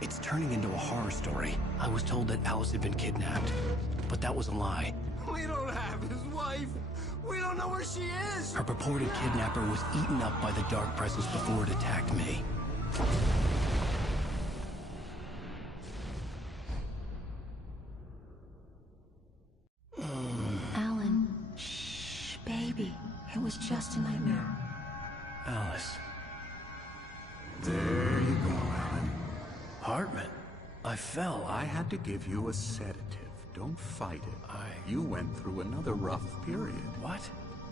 It's turning into a horror story. I was told that Alice had been kidnapped, but that was a lie. We don't have his wife. We don't know where she is. Her purported kidnapper was eaten up by the dark presence before it attacked me. Alan, shh, baby. It was just a nightmare. Alice. There you go, Alan. Hartman, I fell. I had to give you a sedative. Don't fight it. You went through another rough period. What?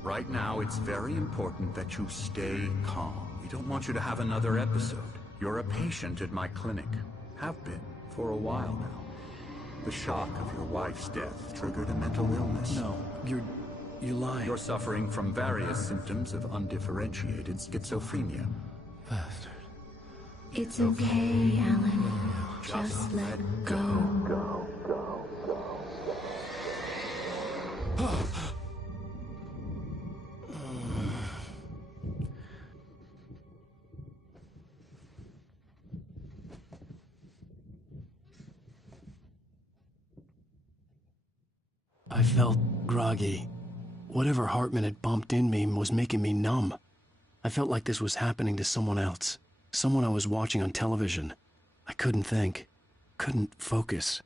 Right now, it's very important that you stay calm. We don't want you to have another episode. You're a patient at my clinic. Have been for a while now. The shock of your wife's death triggered a mental illness. No, you're lying. You're suffering from various symptoms of undifferentiated schizophrenia. Bastard. It's okay, Alan. Just let go. I felt groggy. Whatever Hartman had bumped in me was making me numb. I felt like this was happening to someone else. Someone I was watching on television. I couldn't think. Couldn't focus.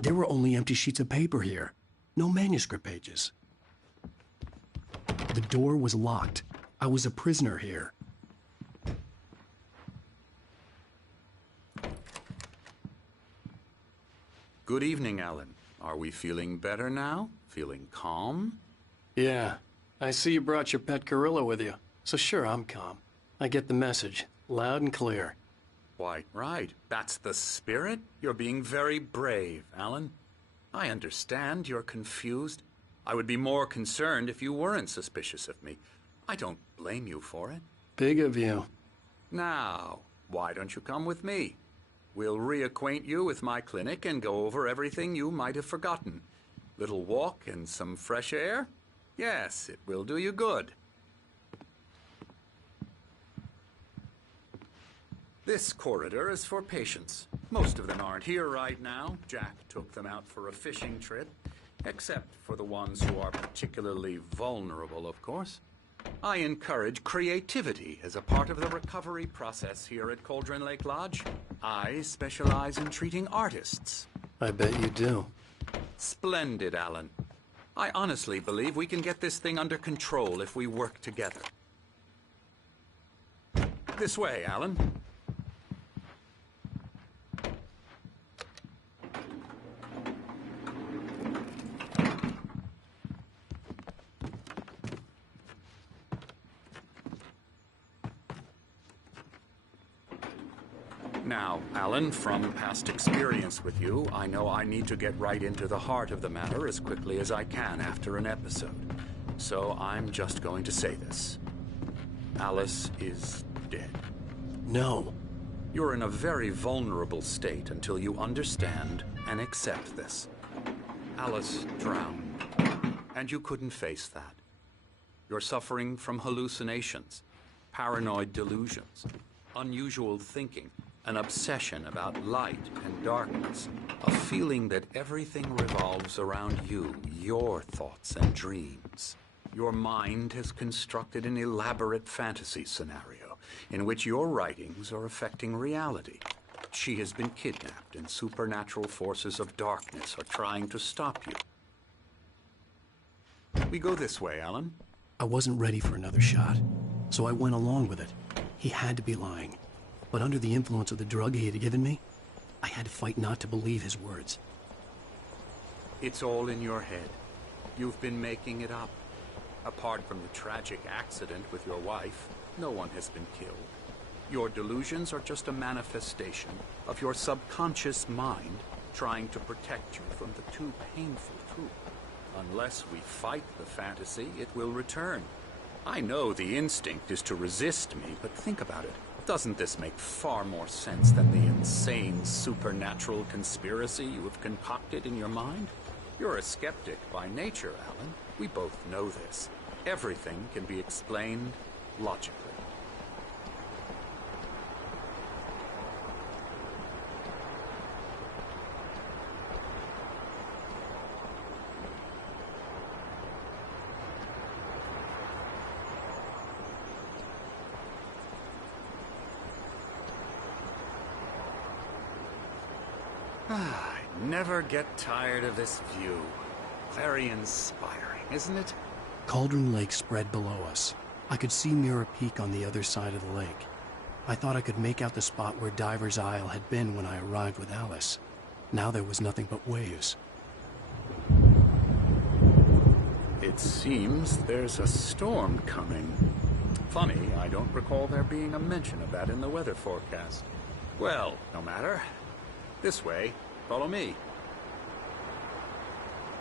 There were only empty sheets of paper here. No manuscript pages. The door was locked. I was a prisoner here. Good evening, Alan. Are we feeling better now? Feeling calm? Yeah. I see you brought your pet gorilla with you. So sure, I'm calm. I get the message. Loud and clear. Quite right. That's the spirit. You're being very brave, Alan. I understand you're confused. I would be more concerned if you weren't suspicious of me. I don't blame you for it. Big of you. Now, why don't you come with me? We'll reacquaint you with my clinic and go over everything you might have forgotten. Little walk and some fresh air? Yes, it will do you good. This corridor is for patients. Most of them aren't here right now. Jack took them out for a fishing trip. Except for the ones who are particularly vulnerable, of course. I encourage creativity as a part of the recovery process here at Cauldron Lake Lodge. I specialize in treating artists. I bet you do. Splendid, Alan. I honestly believe we can get this thing under control if we work together. This way, Alan. Now, Alan, from past experience with you, I know I need to get right into the heart of the matter as quickly as I can after an episode. So I'm just going to say this. Alice is dead. No. You're in a very vulnerable state until you understand and accept this. Alice drowned, and you couldn't face that. You're suffering from hallucinations, paranoid delusions, unusual thinking, an obsession about light and darkness, a feeling that everything revolves around you, your thoughts and dreams. Your mind has constructed an elaborate fantasy scenario in which your writings are affecting reality. She has been kidnapped and supernatural forces of darkness are trying to stop you. We go this way, Alan. I wasn't ready for another shot, so I went along with it. He had to be lying. But under the influence of the drug he had given me, I had to fight not to believe his words. It's all in your head. You've been making it up. Apart from the tragic accident with your wife, no one has been killed. Your delusions are just a manifestation of your subconscious mind trying to protect you from the too painful truth. Unless we fight the fantasy, it will return. I know the instinct is to resist me, but think about it. Doesn't this make far more sense than the insane supernatural conspiracy you have concocted in your mind? You're a skeptic by nature, Alan. We both know this. Everything can be explained logically. I never get tired of this view. Very inspiring, isn't it? Cauldron Lake spread below us. I could see Mirror Peak on the other side of the lake. I thought I could make out the spot where Diver's Isle had been when I arrived with Alice. Now there was nothing but waves. It seems there's a storm coming. Funny, I don't recall there being a mention of that in the weather forecast. Well, no matter. This way. Follow me.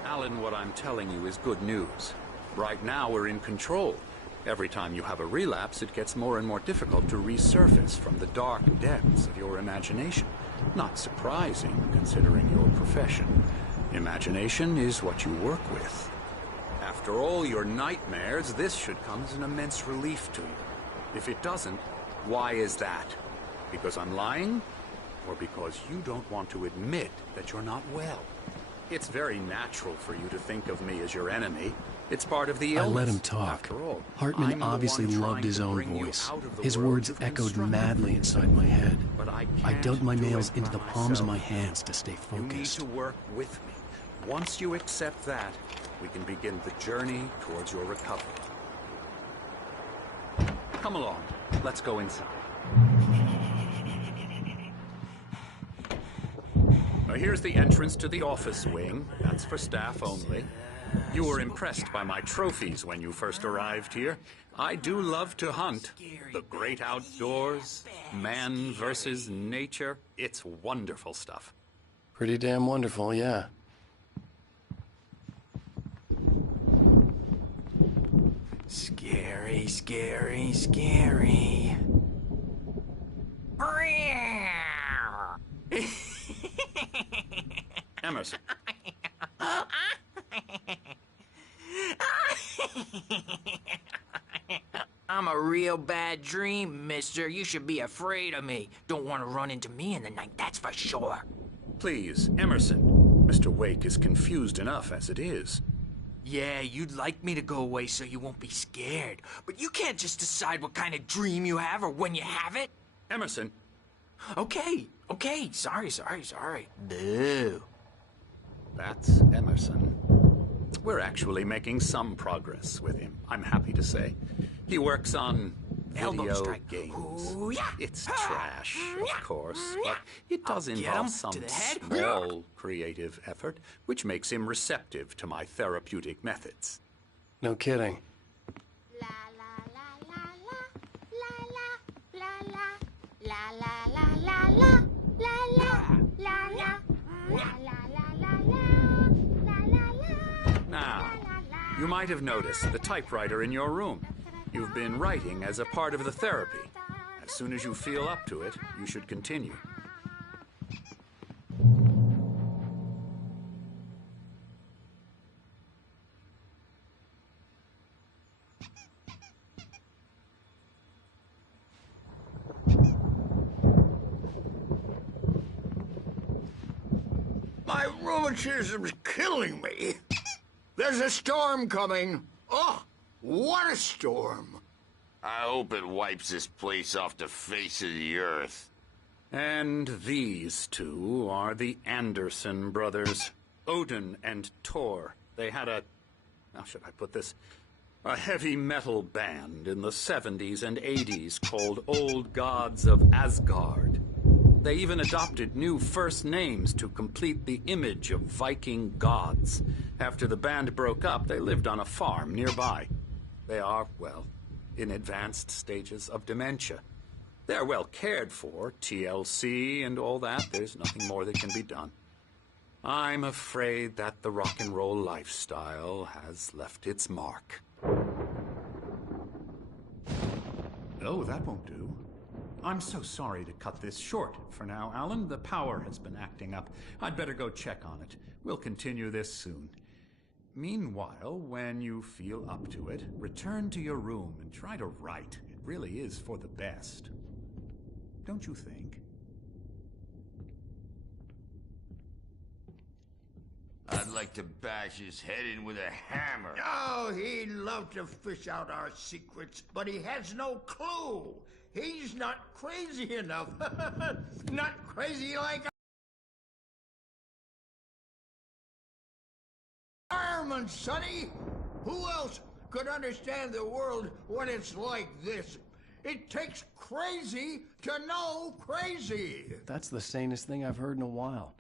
Alan, what I'm telling you is good news. Right now, we're in control. Every time you have a relapse, it gets more and more difficult to resurface from the dark depths of your imagination. Not surprising, considering your profession. Imagination is what you work with. After all your nightmares, this should come as an immense relief to you. If it doesn't, why is that? Because I'm lying? Or because you don't want to admit that you're not well? It's very natural for you to think of me as your enemy. It's part of the illness. I let him talk. After all, Hartman obviously loved his own voice. His words echoed madly inside my head. I dug my nails into the palms of my hands to stay focused. You need to work with me. Once you accept that, we can begin the journey towards your recovery. Come along. Let's go inside. Here's the entrance to the office wing. That's for staff only. You were impressed by my trophies when you first arrived here. I do love to hunt. The great outdoors, man versus nature. It's wonderful stuff. Pretty damn wonderful, yeah. Scary, scary, scary. Emerson. I'm a real bad dream, mister. You should be afraid of me. Don't want to run into me in the night, that's for sure. Please, Emerson. Mr. Wake is confused enough as it is. Yeah, you'd like me to go away so you won't be scared. But you can't just decide what kind of dream you have or when you have it. Emerson. Okay. Sorry. Boo. That's Emerson. We're actually making some progress with him, I'm happy to say. He works on video games. Ooh, yeah. It's trash, of course, but it does involve some small creative effort, which makes him receptive to my therapeutic methods. No kidding. Now, you might have noticed the typewriter in your room. You've been writing as a part of the therapy. As soon as you feel up to it, you should continue. My rheumatism's killing me. There's a storm coming. Oh, what a storm. I hope it wipes this place off the face of the earth. And these two are the Anderson brothers, Odin and Thor. They had how should I put this? A heavy metal band in the 70s and 80s called Old Gods of Asgard. They even adopted new first names to complete the image of Viking gods. After the band broke up, they lived on a farm nearby. They are, well, in advanced stages of dementia. They're well cared for, TLC and all that. There's nothing more that can be done. I'm afraid that the rock and roll lifestyle has left its mark. Oh, that won't do. I'm so sorry to cut this short for now, Alan. The power has been acting up. I'd better go check on it. We'll continue this soon. Meanwhile, when you feel up to it, return to your room and try to write. It really is for the best. Don't you think? I'd like to bash his head in with a hammer. Oh, he'd love to fish out our secrets, but he has no clue. He's not crazy enough. Not crazy like Ironman, Sonny. Who else could understand the world when it's like this? It takes crazy to know crazy. That's the sanest thing I've heard in a while.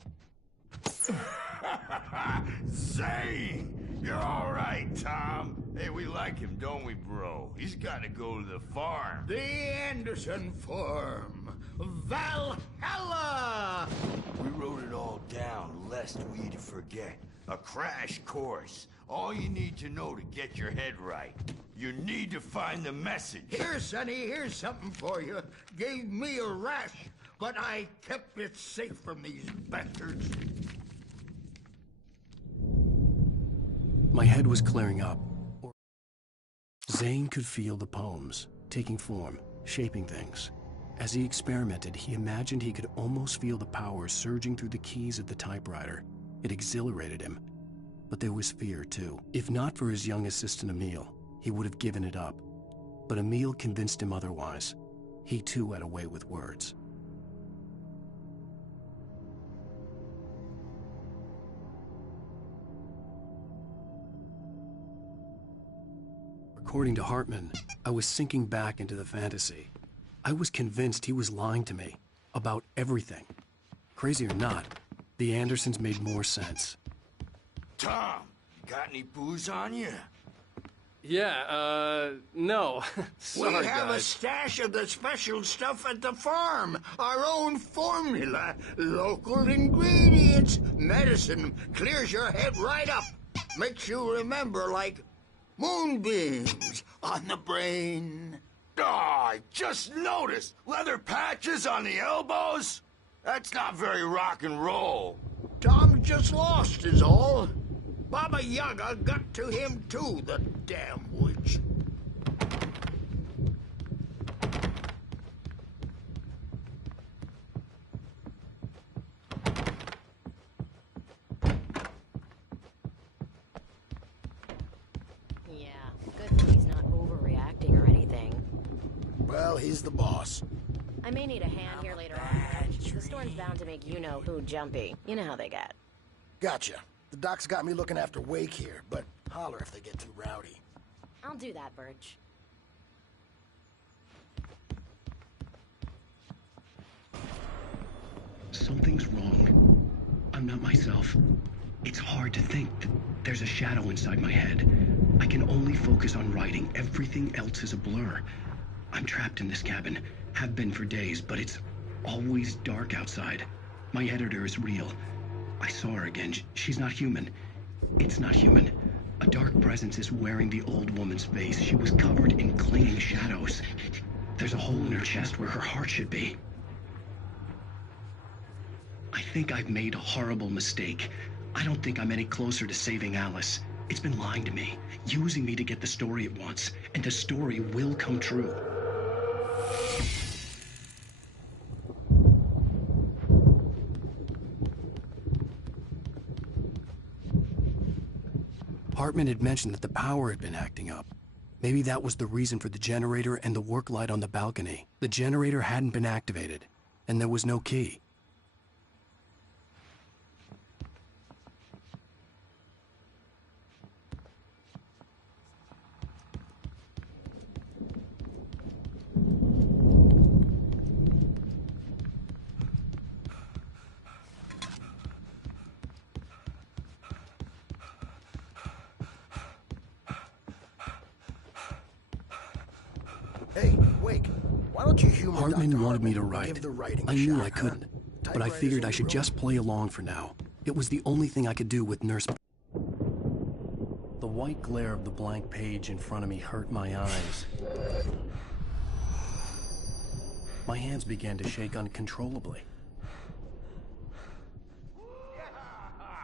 Zane! You're all right, Tom. Hey, we like him, don't we, bro? He's got to go to the farm. The Anderson farm. Valhalla! We wrote it all down, lest we forget. A crash course. All you need to know to get your head right. You need to find the message. Here, Sonny, here's something for you. Gave me a rash, but I kept it safe from these bastards. My head was clearing up. Zane could feel the poems, taking form, shaping things. As he experimented, he imagined he could almost feel the power surging through the keys of the typewriter. It exhilarated him. But there was fear, too. If not for his young assistant, Emil, he would have given it up. But Emil convinced him otherwise. He, too, had a way with words. According to Hartman, I was sinking back into the fantasy. I was convinced he was lying to me about everything. Crazy or not, The Andersons made more sense. Tom, got any booze on you? Yeah, no. Sorry, we have a guys. stash of the special stuff at the farm. Our own formula. Local ingredients. Medicine clears your head right up. Makes you remember like moonbeams on the brain. Oh, I just noticed. Leather patches on the elbows? That's not very rock and roll. Tom just lost is all. Baba Yaga got to him too, the damn witch. Yeah, good thing he's not overreacting or anything. Well, he's the boss. I may need a hand here later on. The storm's bound to make you-know-who jumpy. You know how they get. Gotcha. The doc's got me looking after Wake here, but holler if they get too rowdy. I'll do that, Birch. Something's wrong. I'm not myself. It's hard to think. There's a shadow inside my head. I can only focus on writing. Everything else is a blur. I'm trapped in this cabin. Have been for days, but it's always dark outside. My editor is real. I saw her again. She's not human. It's not human. A dark presence is wearing the old woman's face. She was covered in clinging shadows. There's a hole in her chest where her heart should be. I think I've made a horrible mistake. I don't think I'm any closer to saving Alice. It's been lying to me, using me to get the story it wants, and the story will come true. Hartman had mentioned that the power had been acting up. Maybe that was the reason for the generator and the work light on the balcony. The generator hadn't been activated, and there was no key. Hey, Wake, why don't you humor Hartman Dr. wanted me to and write. give the writing a I knew shot, I couldn't, huh? but I Typewriters figured I in should the just play along for now. It was the only thing I could do with Nurse... The white glare of the blank page in front of me hurt my eyes. My hands began to shake uncontrollably.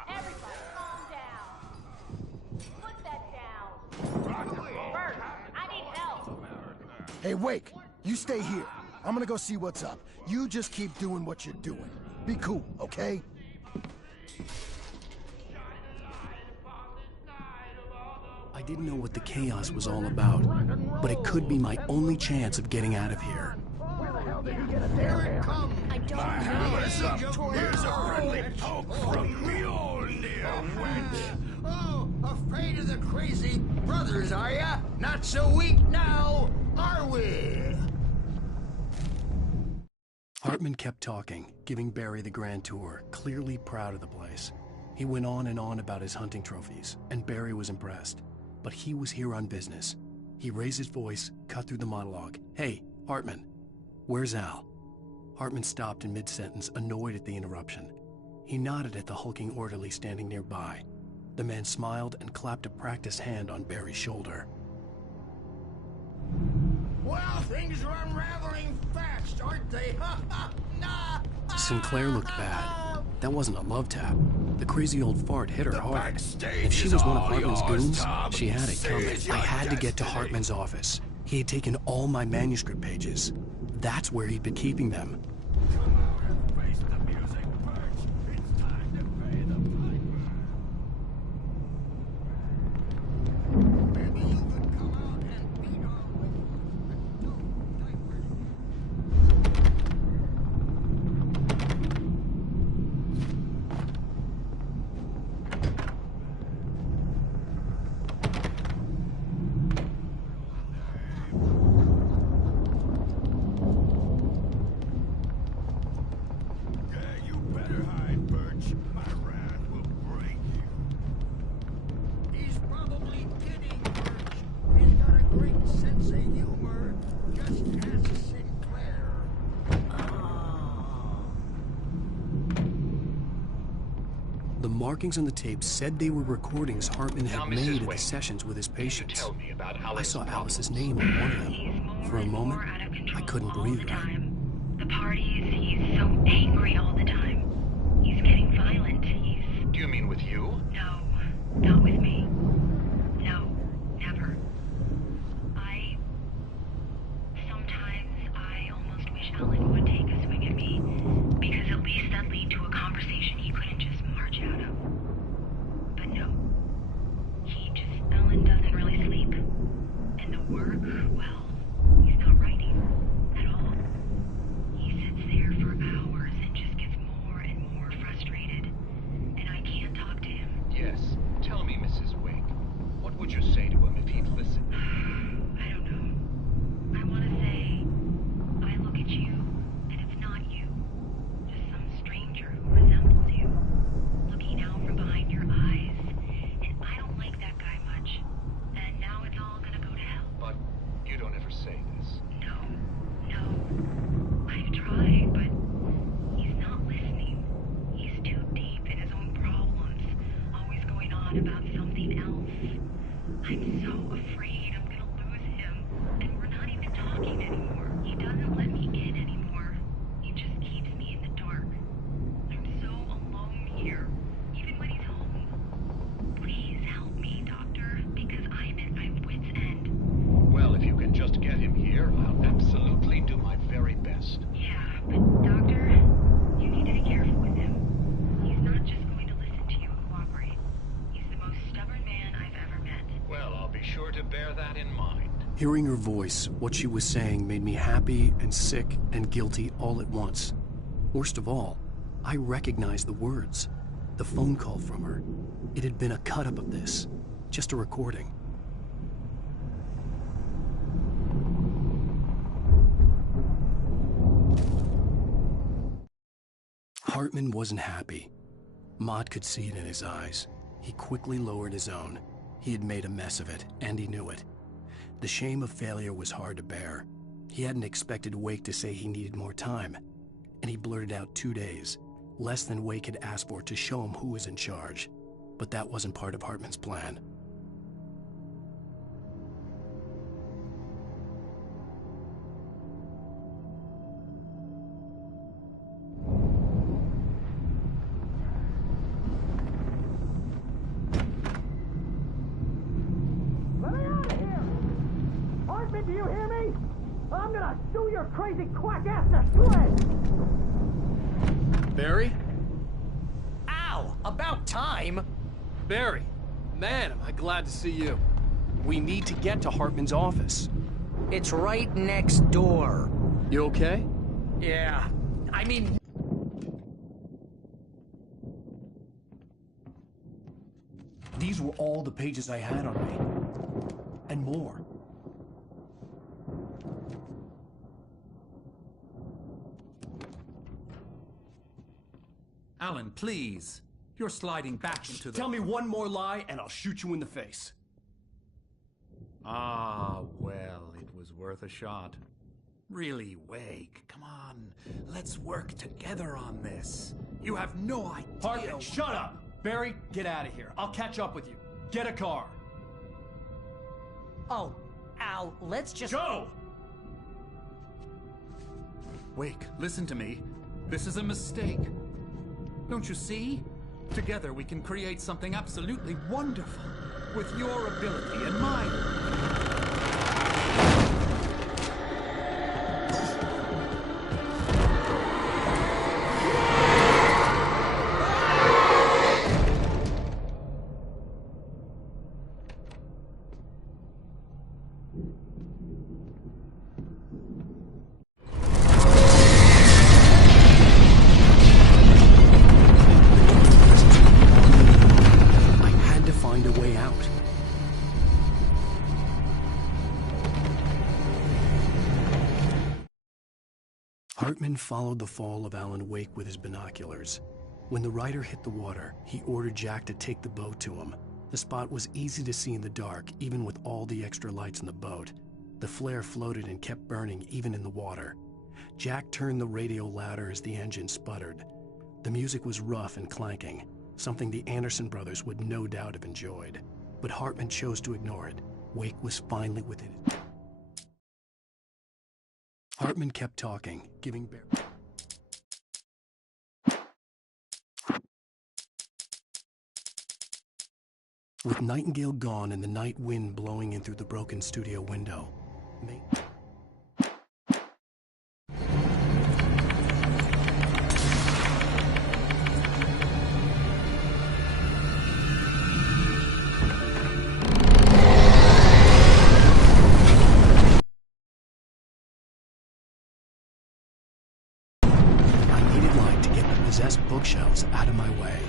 Everybody calm down. Put that down. Bert, I need help. Hey, Wake, you stay here. I'm gonna go see what's up. You just keep doing what you're doing. Be cool, okay? I didn't know what the chaos was all about, but it could be my only chance of getting out of here. Here it comes. I don't My know. hammer's up. Here's a friendly poke from Mjolnir, wench. Oh, afraid of the crazy brothers, are ya? Not so weak now, are we? Hartman kept talking, giving Barry the grand tour, clearly proud of the place. He went on and on about his hunting trophies, and Barry was impressed. But he was here on business. He raised his voice, cut through the monologue. Hey, Hartman, where's Al? Hartman stopped in mid-sentence, annoyed at the interruption. He nodded at the hulking orderly standing nearby. The man smiled and clapped a practiced hand on Barry's shoulder. Well, things are unraveling fast, aren't they? Nah. Sinclair looked bad. That wasn't a love tap. The crazy old fart hit her hard. backstage If she is was one of all Hartman's yours, goons, Tom. she had it coming. Seize I your had to get to destiny. Hartman's office. He had taken all my manuscript pages. That's where he'd been keeping them. Face the music, Birch. It's time to pay the piper. Maybe you could come out and beat our markings on the tape said they were recordings Hartman Now, had Mrs. made at the Wake, sessions with his patients. tell me about I Alice's saw Alice's problems. name on one of them. For a moment, I couldn't breathe right. The parties, he's so angry all the time. He's getting violent. Do you mean with you? No, not with me. No, never. Sometimes I almost wish Alan would take a swing at me, because at least that'd lead to a conversation he couldn't just march out of. But no. Alan doesn't really sleep. And the work, well, he's not writing at all. He sits there for hours and just gets more and more frustrated. And I can't talk to him. Yes. Tell me, Mrs. Wake. What would you say to him if he'd listen? I don't know. I want to say, I look at you, and it's not you. Just some stranger who resembles you. Looking out from behind your eyes. And I don't like that guy much. And now it's all gonna go to hell. But you don't ever say this. No. I've tried, but he's not listening. He's too deep in his own problems. Always going on about something else. I'm so afraid I'm gonna lose him. And we're not even talking anymore. He doesn't let me in anymore. He just keeps me in the dark. I'm so alone here, even when he's home. Please help me, Doctor, because I'm at my wit's end. Well, if you can just get him here, I'll absolutely do my very best. Yeah, but Doctor, you need to be careful with him. He's not just going to listen to you and cooperate. He's the most stubborn man I've ever met. Well, I'll be sure to bear that in mind. Hearing her voice, what she was saying made me happy and sick and guilty all at once. Worst of all, I recognized the words. The phone call from her. It had been a cut-up of this. Just a recording. Hartman wasn't happy. Maude could see it in his eyes. He quickly lowered his own. He had made a mess of it, and he knew it. The shame of failure was hard to bear. He hadn't expected Wake to say he needed more time, and he blurted out 2 days, less than Wake had asked for to show him who was in charge. But that wasn't part of Hartman's plan. Let me out of here! Hartman, do you hear me? I'm gonna sue your crazy quack ass to shreds! Barry? Ow! About time! Barry, man, am I glad to see you. We need to get to Hartman's office. It's right next door. You okay? Yeah. I mean... These were all the pages I had on me. And more. Alan, please. You're sliding back into the... Tell me one more lie and I'll shoot you in the face. Ah, well, it was worth a shot. Really, Wake, come on. Let's work together on this. You have no idea... Hartman, shut up! Barry, get out of here. I'll catch up with you. Get a car. Oh, Al, let's just... Go! Wake, listen to me. This is a mistake. Don't you see? Together we can create something absolutely wonderful. With your ability and mine. Hartman followed the fall of Alan Wake with his binoculars. When the rider hit the water, he ordered Jack to take the boat to him. The spot was easy to see in the dark, even with all the extra lights in the boat. The flare floated and kept burning even in the water. Jack turned the radio louder as the engine sputtered. The music was rough and clanking. something the Anderson brothers would no doubt have enjoyed. But Hartman chose to ignore it. Wake was finally within it. Hartman kept talking, giving Barry... With Nightingale gone and the night wind blowing in through the broken studio window, I needed light to get the possessed bookshelves out of my way.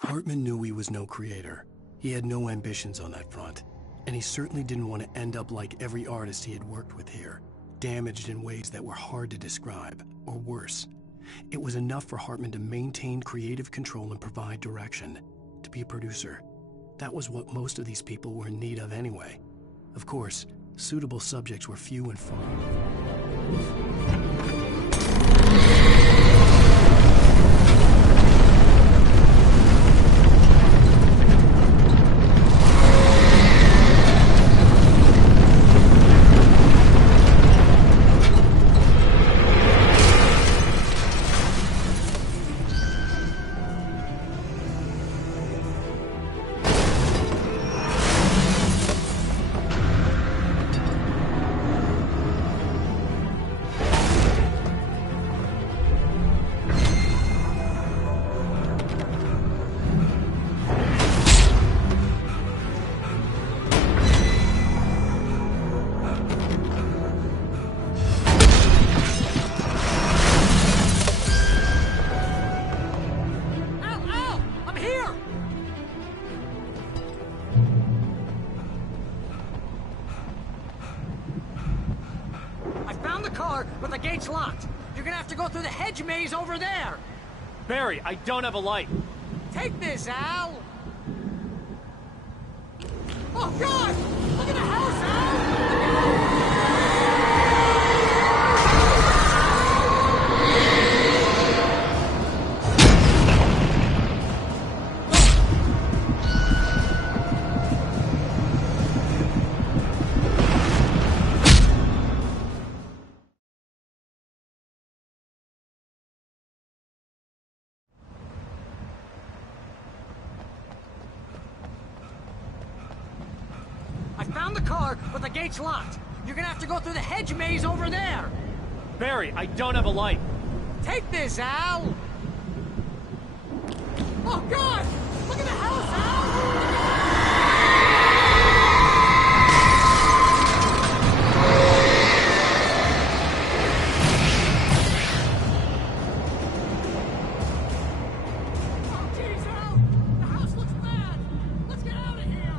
Hartman knew he was no creator. He had no ambitions on that front. And he certainly didn't want to end up like every artist he had worked with here, damaged in ways that were hard to describe, or worse. It was enough for Hartman to maintain creative control and provide direction, to be a producer. That was what most of these people were in need of anyway. Of course, suitable subjects were few and far. But the gate's locked. You're gonna have to go through the hedge maze over there. Barry, I don't have a light. Take this, Al. Oh, God! Look at the house, Al! found the car, but the gate's locked. You're gonna have to go through the hedge maze over there. Barry, I don't have a light. Take this, Al! Oh, God! Look at the house, Al! Oh, jeez, Al! The house looks bad! Let's get out of here!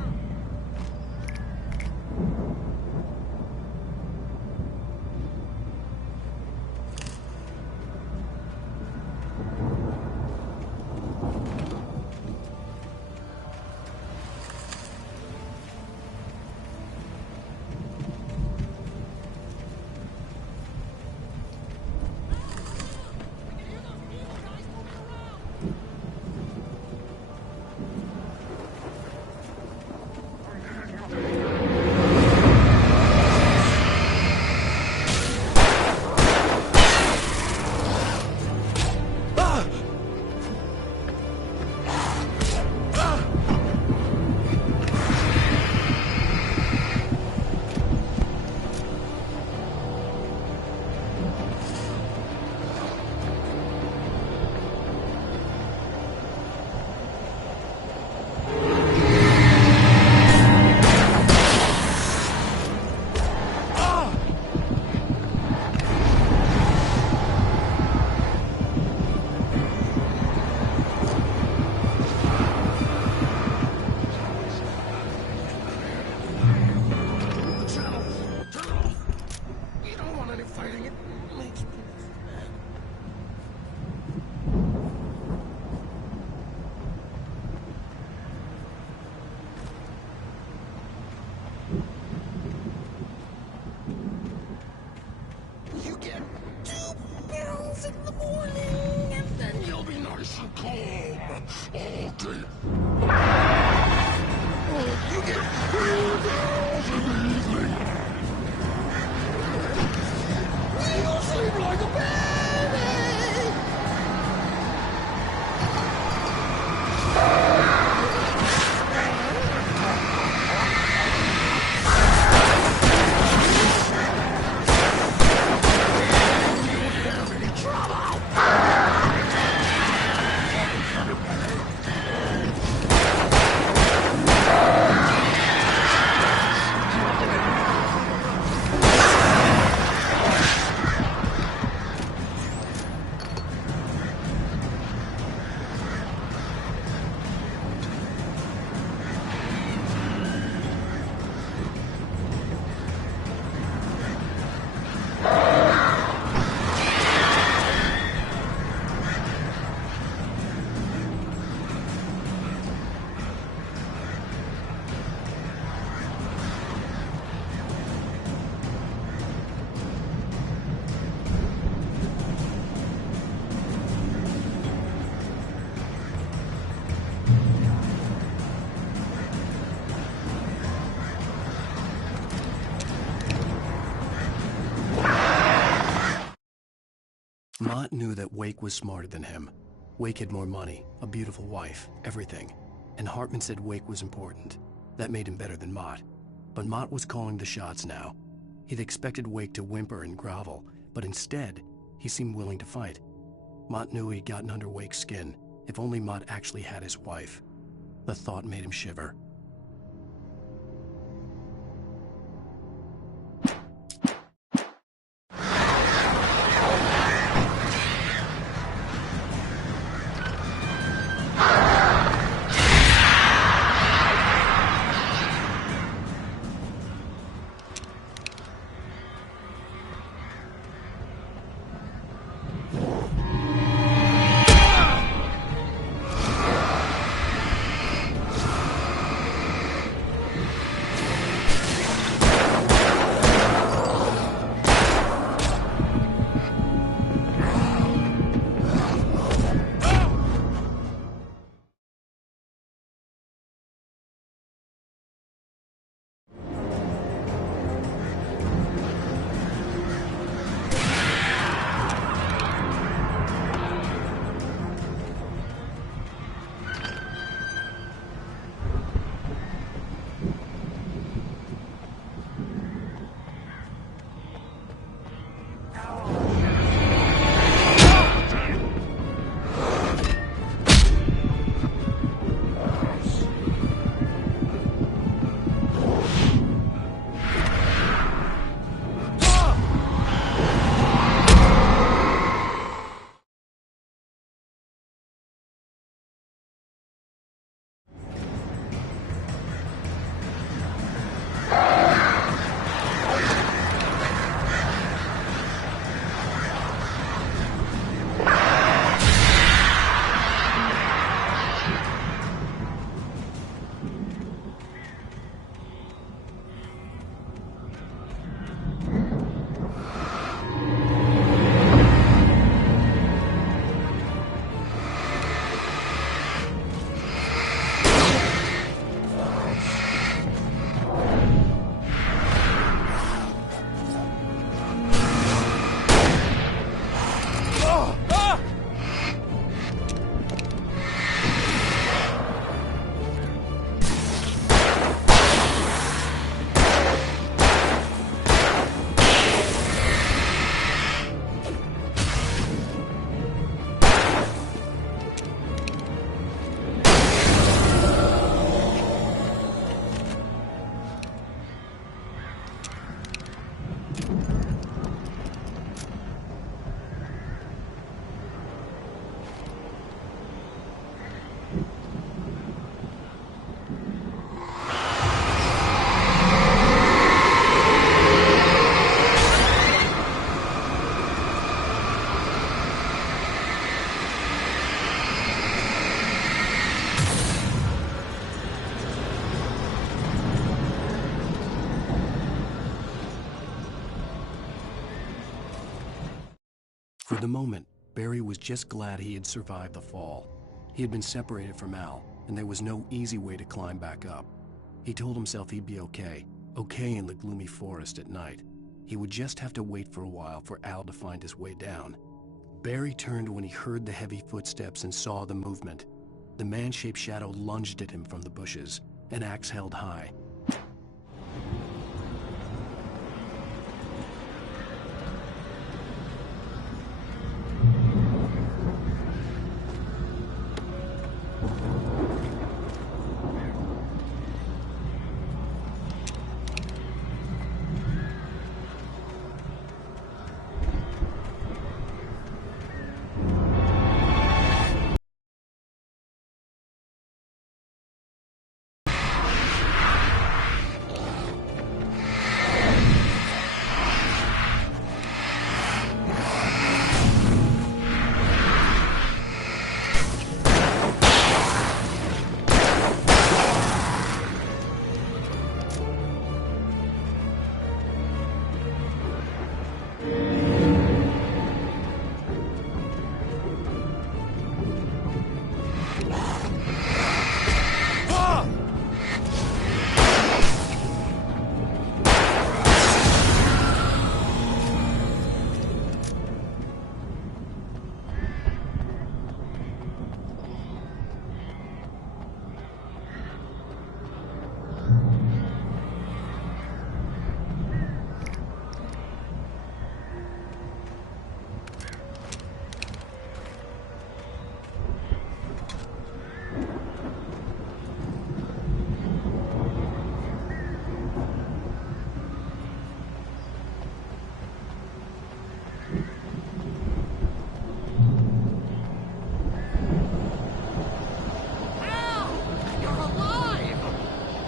Mott knew that Wake was smarter than him. Wake had more money, a beautiful wife, everything. And Hartman said Wake was important. That made him better than Mott. But Mott was calling the shots now. He'd expected Wake to whimper and grovel, but instead, he seemed willing to fight. Mott knew he'd gotten under Wake's skin. If only Mott actually had his wife. The thought made him shiver. the moment, Barry was just glad he had survived the fall. He had been separated from Al, and there was no easy way to climb back up. He told himself he'd be okay in the gloomy forest at night. He would just have to wait for a while for Al to find his way down. Barry turned when he heard the heavy footsteps and saw the movement. The man-shaped shadow lunged at him from the bushes, an axe held high.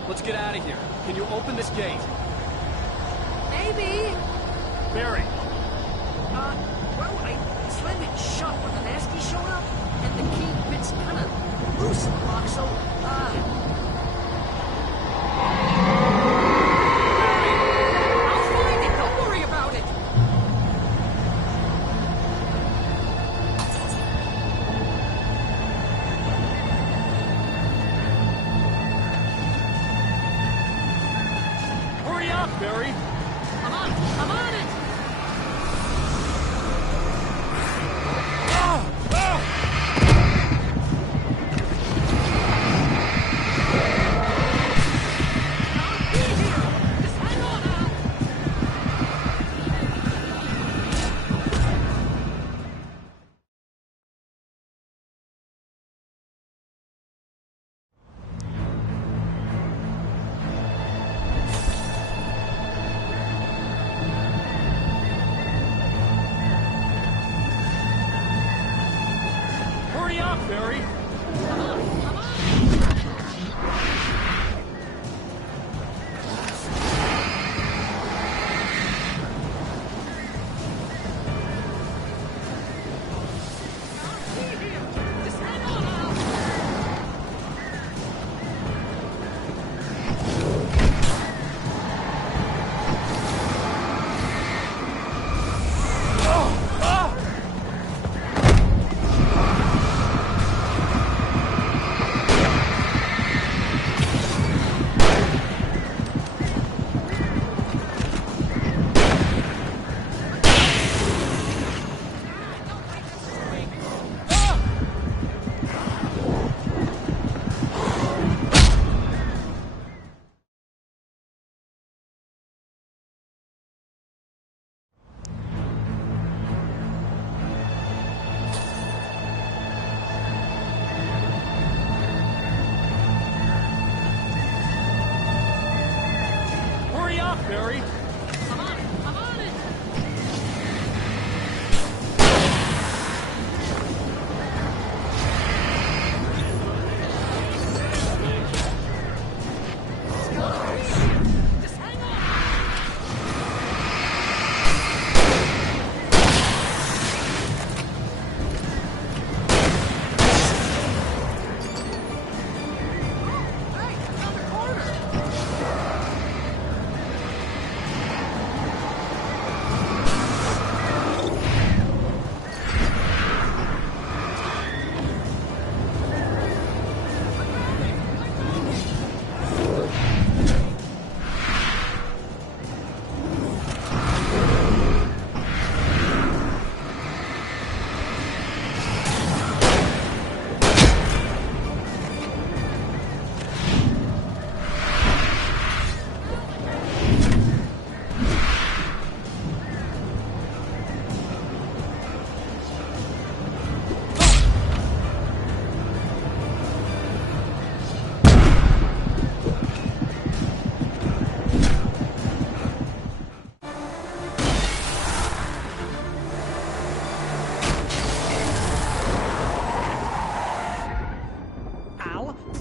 Let's get out of here. Can you open this gate? Maybe. Barry. Well, I slammed it shut when the nasty showed up, and the key fits kind of loose in the lock, so, I'll find it. Don't worry about it. Hurry up, Barry! I'm on it! Hurry up, Barry! Hurry up, Barry! I'm on it!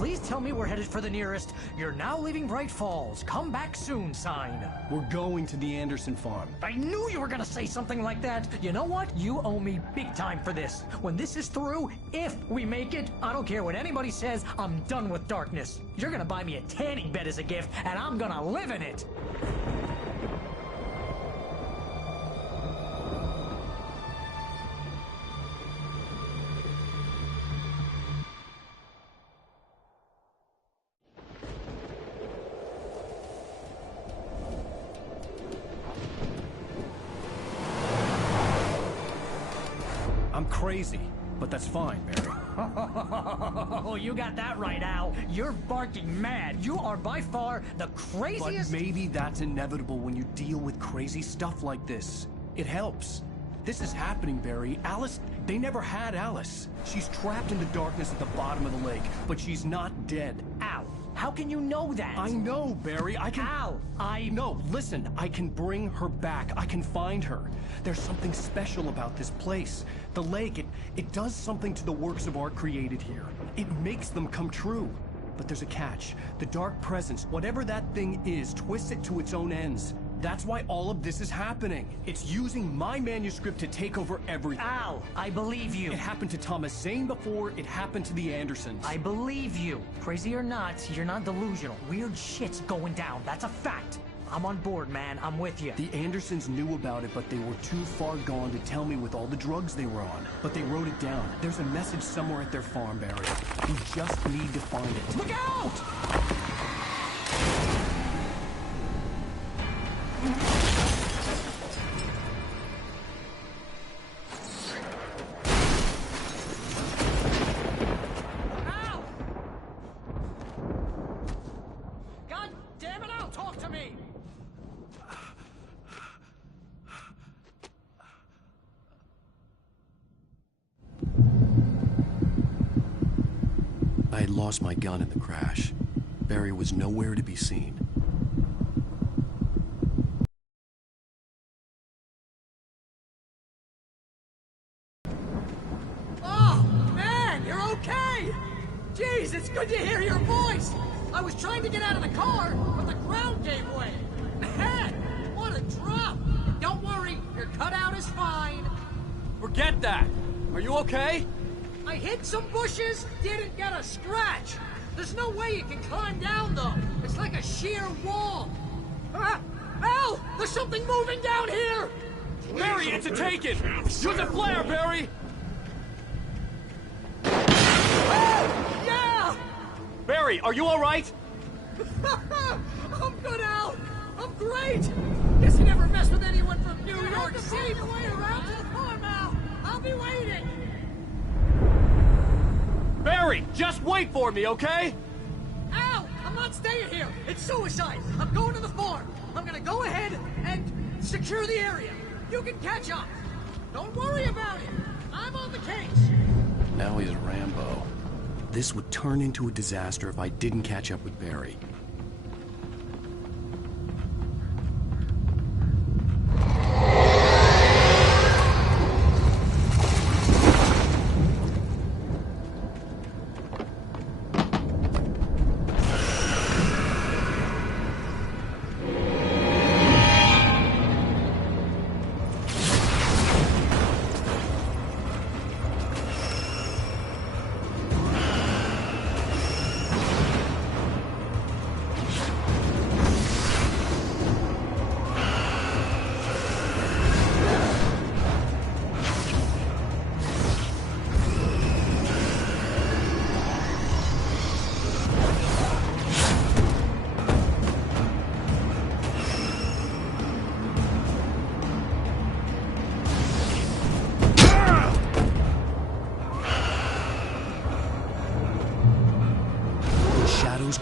Please tell me we're headed for the nearest "You're now leaving Bright Falls. Come back soon" sign. We're going to the Anderson farm. I knew you were gonna say something like that. You know what? You owe me big time for this. When this is through, if we make it, I don't care what anybody says, I'm done with darkness. You're gonna buy me a tanning bed as a gift, and I'm gonna live in it. I'm crazy, but that's fine, Barry. Oh, you got that right, Al. You're barking mad. You are by far the craziest... But maybe that's inevitable when you deal with crazy stuff like this. It helps. This is happening, Barry. Alice, they never had Alice. She's trapped in the darkness at the bottom of the lake, but she's not dead. Al, how can you know that? I know, Barry. I can... Al, No, listen. I can bring her back. I can find her. There's something special about this place. The lake, it does something to the works of art created here. It makes them come true. But there's a catch. The dark presence, whatever that thing is, twists it to its own ends. That's why all of this is happening. It's using my manuscript to take over everything. Al, I believe you. It happened to Thomas Zane before, it happened to the Andersons. I believe you. Crazy or not, you're not delusional. Weird shit's going down. That's a fact. I'm on board, man. I'm with you. The Andersons knew about it, but they were too far gone to tell me with all the drugs they were on. But they wrote it down. There's a message somewhere at their farm, Barry. We just need to find it. Look out! Al! God damn it, Al, talk to me! I had lost my gun in the crash. Barry was nowhere to be seen. Oh, man, you're okay! Jeez, it's good to hear your voice! I was trying to get out of the car, but the ground gave way. Man, what a drop! Don't worry, your cutout is fine. Forget that! Are you okay? I hit some bushes, didn't get a scratch. There's no way you can climb down, though. It's like a sheer wall. Al! There's something moving down here! Barry, it's a take-it! Use a flare, Barry! Yeah! Barry, are you alright? I'm good, Al! I'm great! Guess you never mess with anyone from New York City! Find your way around to the farm, Al! I'll be waiting! Barry, just wait for me, okay? Al! I'm not staying here! It's suicide! I'm going to the farm! I'm gonna go ahead and secure the area! You can catch up! Don't worry about it! I'm on the case! Now he's Rambo. This would turn into a disaster if I didn't catch up with Barry.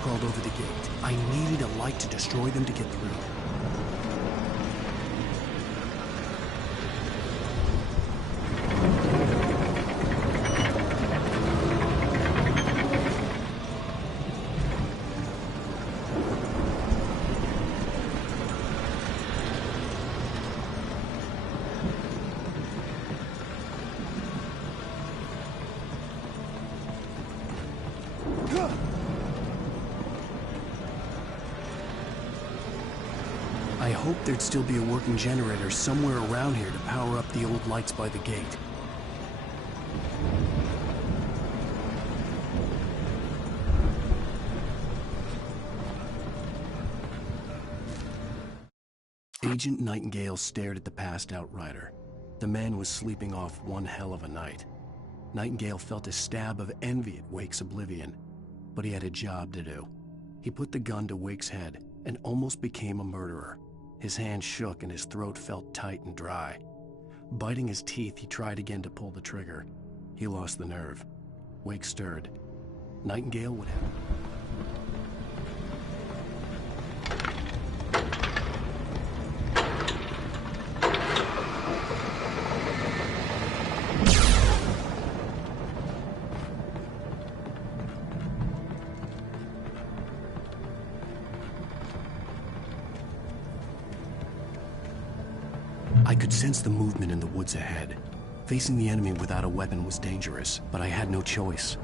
Crawled over the gate. I needed a light to destroy them to get through. hoped there'd still be a working generator somewhere around here to power up the old lights by the gate. Agent Nightingale stared at the passed-out rider. The man was sleeping off one hell of a night. Nightingale felt a stab of envy at Wake's oblivion, but he had a job to do. He put the gun to Wake's head and almost became a murderer. His hand shook and his throat felt tight and dry. Biting his teeth, he tried again to pull the trigger. He lost the nerve. Wake stirred. Nightingale would have... I could sense the movement in the woods ahead. Facing the enemy without a weapon was dangerous, but I had no choice.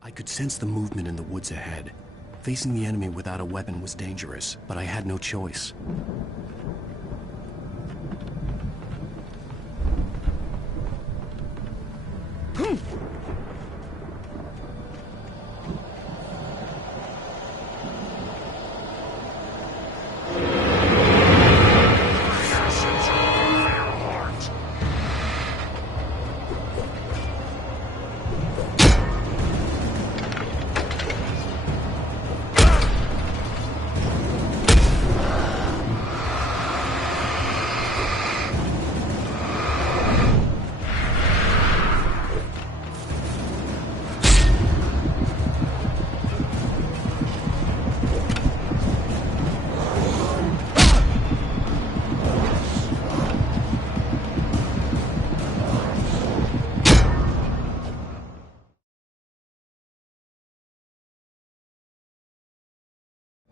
I could sense the movement in the woods ahead. Facing the enemy without a weapon was dangerous, but I had no choice.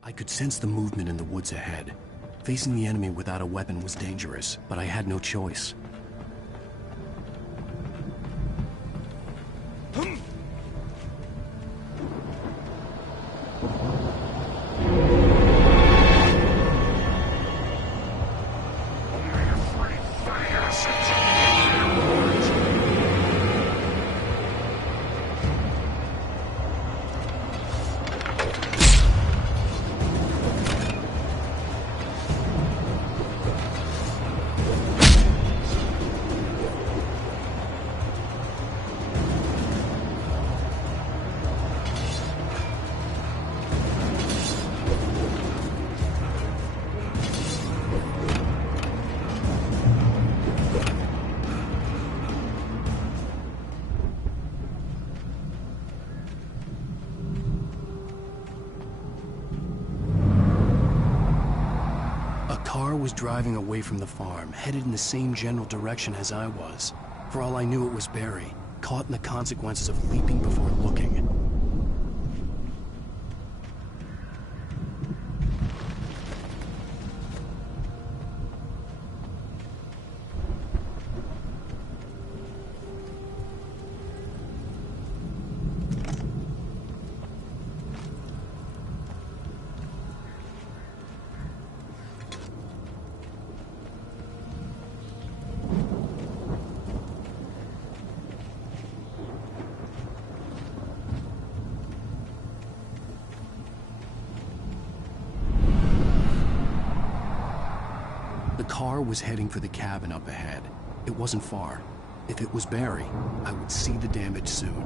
I could sense the movement in the woods ahead. Facing the enemy without a weapon was dangerous, but I had no choice. Was driving away from the farm, headed in the same general direction as I was. For all I knew, it was Barry, caught in the consequences of leaping before looking. The car was heading for the cabin up ahead. It wasn't far. If it was Barry, I would see the damage soon.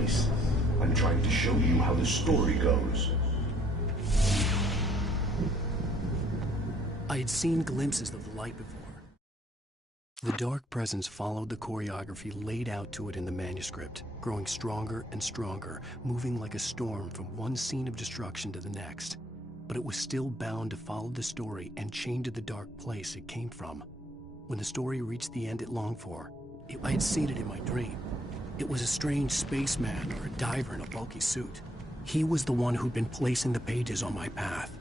place. I'm trying to show you how the story goes. I had seen glimpses of the light before. The dark presence followed the choreography laid out to it in the manuscript, growing stronger and stronger, moving like a storm from one scene of destruction to the next. But it was still bound to follow the story and chained to the dark place it came from. When the story reached the end it longed for, I had seen it in my dream. It was a strange spaceman or a diver in a bulky suit. He was the one who'd been placing the pages on my path.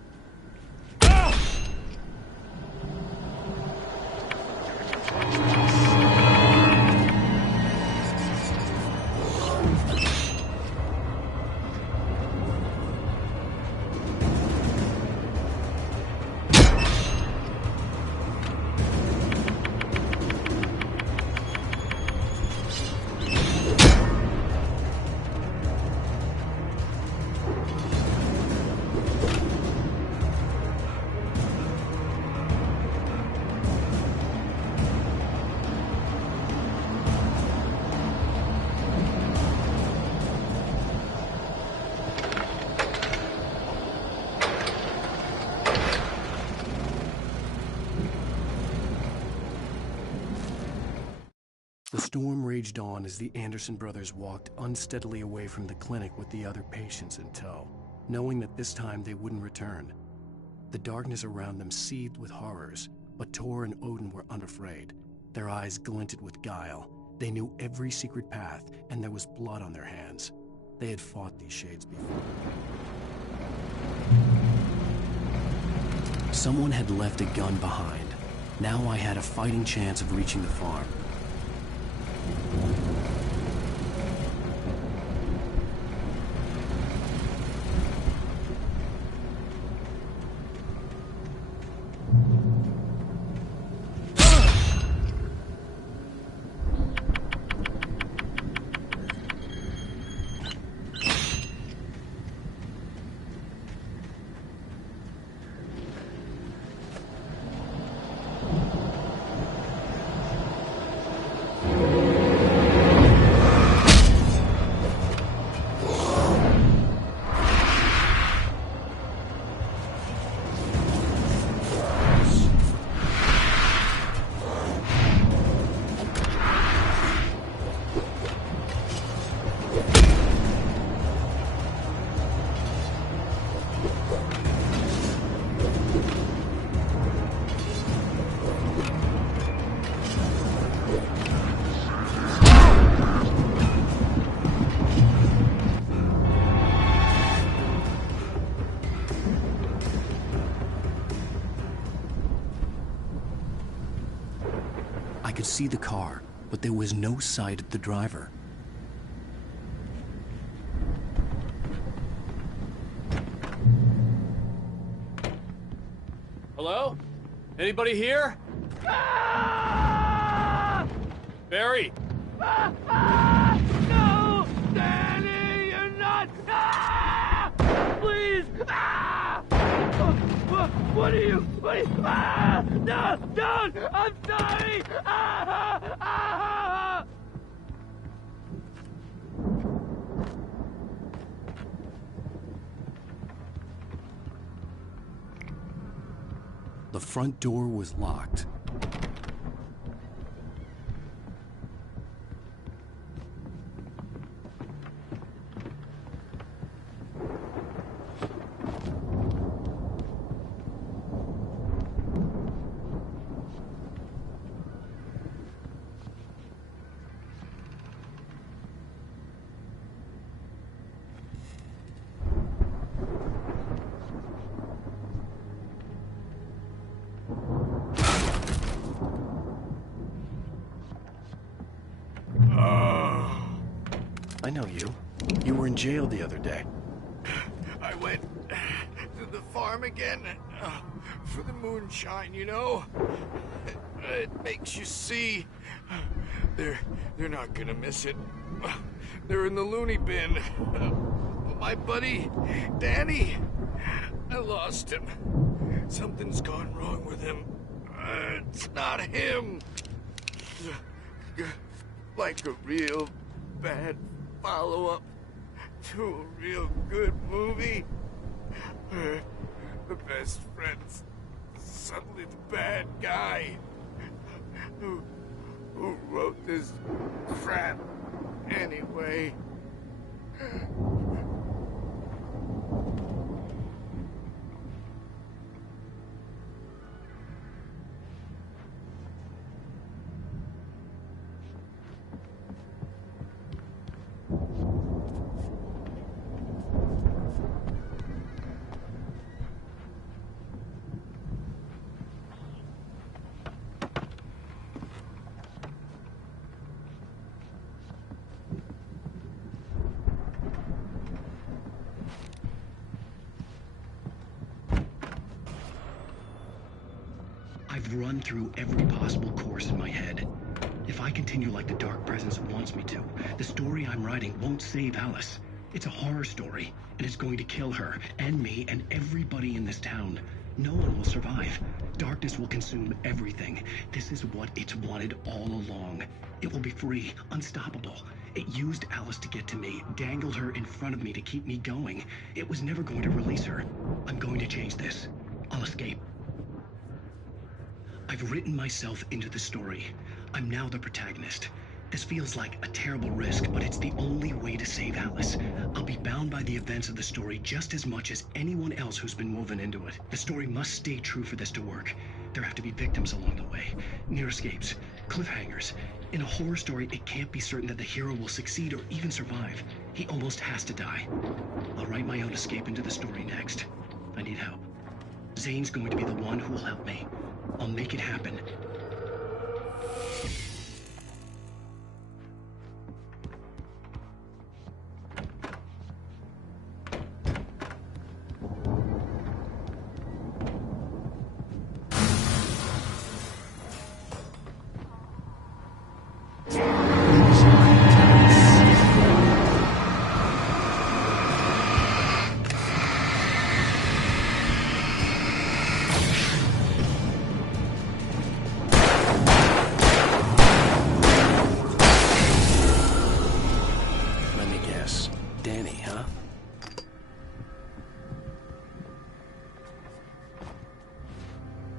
The storm raged on as the Anderson brothers walked unsteadily away from the clinic with the other patients in tow, knowing that this time they wouldn't return. The darkness around them seethed with horrors, but Tor and Odin were unafraid. Their eyes glinted with guile. They knew every secret path, and there was blood on their hands. They had fought these shades before. Someone had left a gun behind. Now I had a fighting chance of reaching the farm. I could see the car, but there was no sight of the driver. Hello? Anybody here? Barry! No! Danny, you're not! Please! What are you? No! Don't! I'm sorry! The front door was locked. I know you. You were in jail the other day. I went to the farm again for the moonshine, you know? It makes you see. They're not gonna miss it. They're in the loony bin. My buddy, Danny, I lost him. Something's gone wrong with him. It's not him. Like a real bad follow-up to a real good movie where the best friend's suddenly the bad guy who wrote this crap anyway. I've run through every possible course in my head. If I continue like the Dark Presence wants me to, the story I'm writing won't save Alice. It's a horror story, and it's going to kill her, and me, and everybody in this town. No one will survive. Darkness will consume everything. This is what it's wanted all along. It will be free, unstoppable. It used Alice to get to me, dangled her in front of me to keep me going. It was never going to release her. I'm going to change this. I'll escape. I've written myself into the story. I'm now the protagonist. This feels like a terrible risk, but it's the only way to save Alice. I'll be bound by the events of the story just as much as anyone else who's been woven into it. The story must stay true for this to work. There have to be victims along the way, near escapes, cliffhangers. In a horror story, it can't be certain that the hero will succeed or even survive. He almost has to die. I'll write my own escape into the story next. I need help. Zane's going to be the one who will help me. I'll make it happen.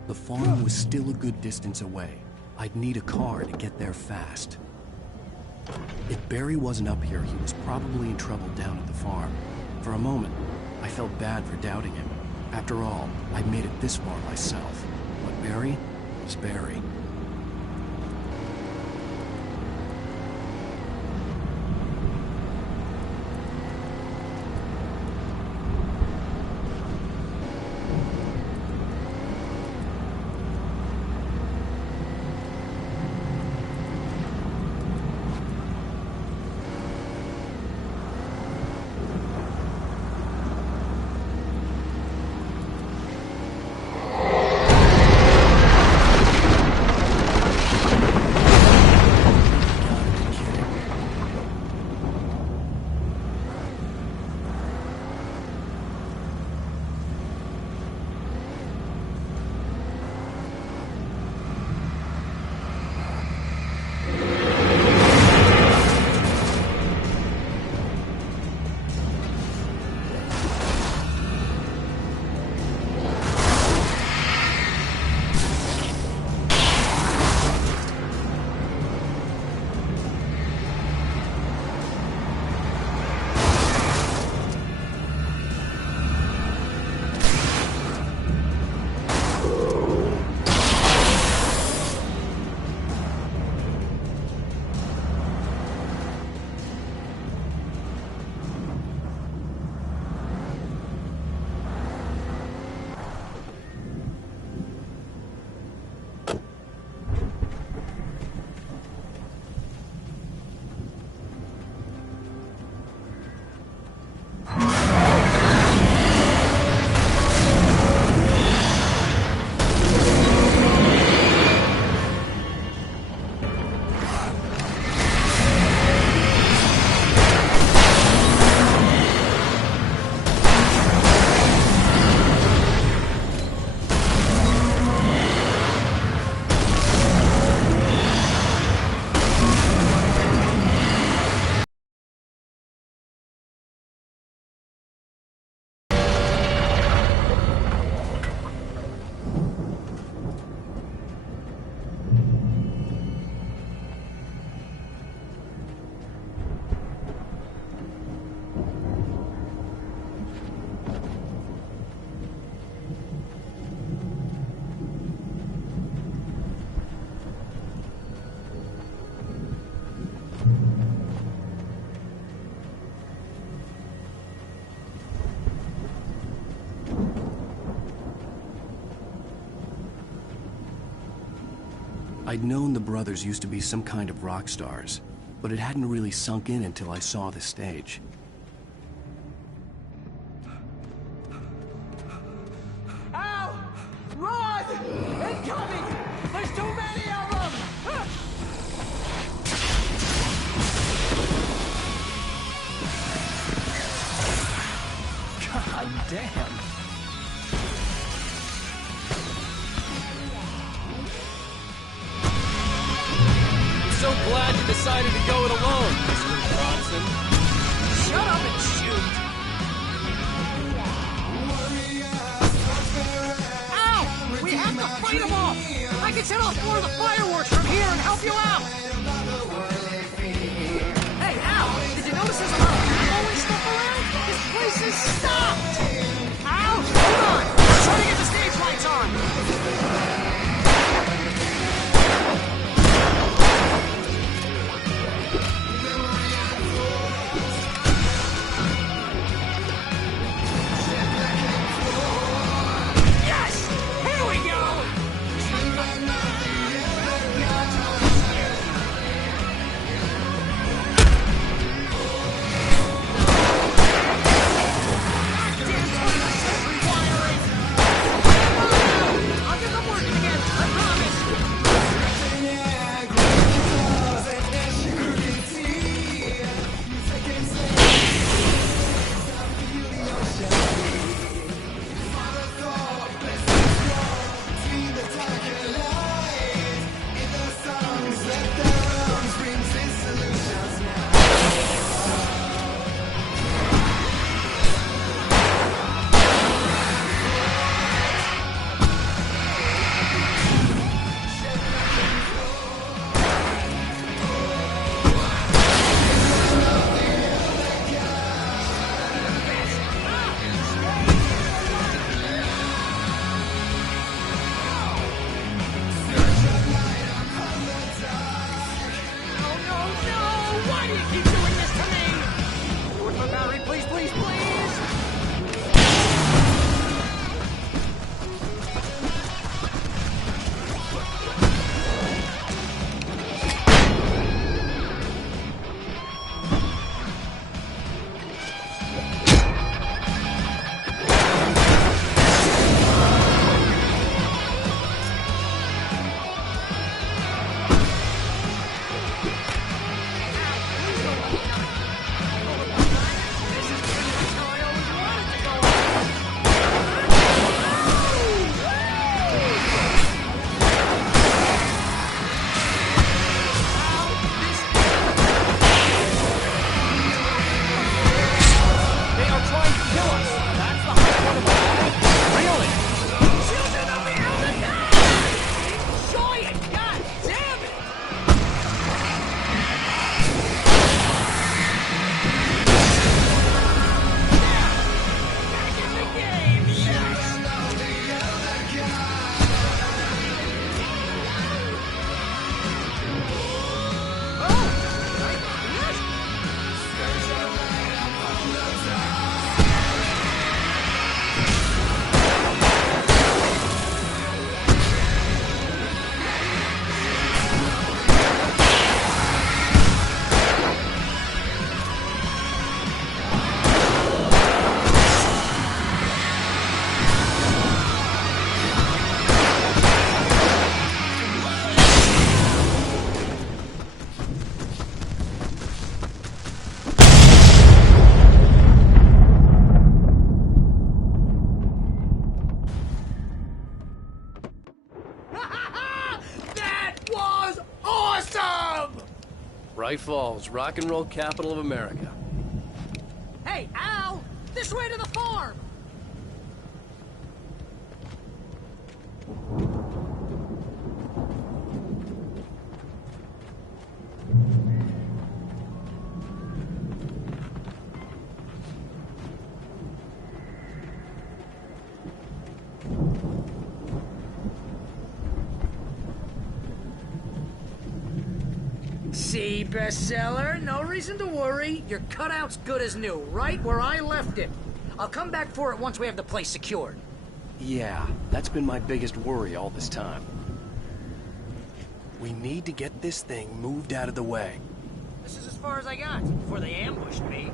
The farm was still a good distance away. I'd need a car to get there fast. If Barry wasn't up here, he was probably in trouble down at the farm. For a moment, I felt bad for doubting him. After all, I'd made it this far myself. But Barry was Barry. I'd known the brothers used to be some kind of rock stars, but it hadn't really sunk in until I saw the stage. Ow! Run! Incoming! There's too many of them! God damn! I'm so glad you decided to go it alone, Mr. Bronson. Shut up and shoot! Ow! We have to fight them off! I can set off more of the fireworks from here and help you out! Hey, Al! Did you notice there's a lot of ammo and stuff around? This place is stopped! Al! Hold on! We're trying to get the stage lights on! Yes! Here we go! I'll get them working again, I promise! Why do you keep doing this to me? Do it for Barry, please, please, please! They are trying to kill us! That's the high point of the battle! Really? Children of the Elder God! Enjoy it! God damn it! Back in the game, yes! That was awesome! Bright Falls, rock and roll capital of America. Hey, Al! This way to the farm! See, bestseller? No reason to worry. Your cutout's good as new, right where I left it. I'll come back for it once we have the place secured. Yeah, that's been my biggest worry all this time. We need to get this thing moved out of the way. This is as far as I got before they ambushed me.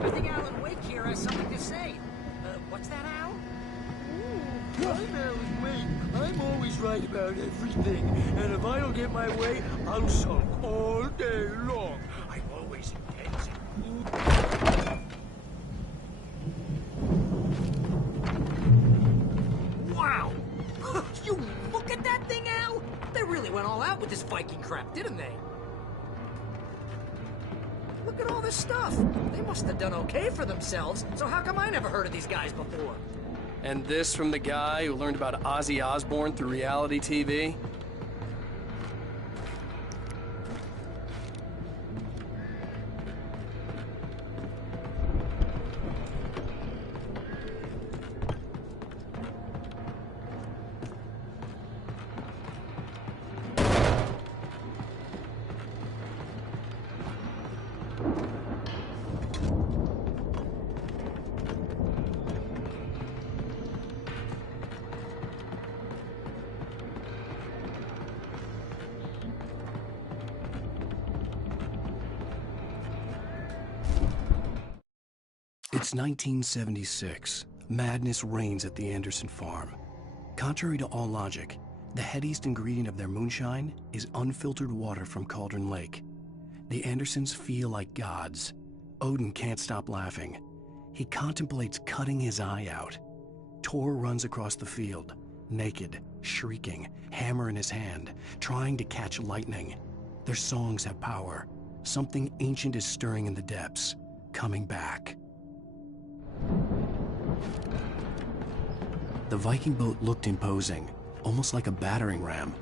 I think Alan Wake here has something to say. What's that, Al? I'm Alan Wake. I'm always right about everything. And if I don't get my way, I'll sulk all day long. I'm always intense. Wow! You look at that thing, Al! They really went all out with this Viking crap, didn't they? Look at all this stuff. They must have done okay for themselves, so how come I never heard of these guys before? And this from the guy who learned about Ozzy Osbourne through reality TV? It's 1976. Madness reigns at the Anderson farm. Contrary to all logic, the headiest ingredient of their moonshine is unfiltered water from Cauldron Lake. The Andersons feel like gods. Odin can't stop laughing. He contemplates cutting his eye out. Tor runs across the field, naked, shrieking, hammer in his hand, trying to catch lightning. Their songs have power. Something ancient is stirring in the depths, coming back. The Viking boat looked imposing, almost like a battering ram.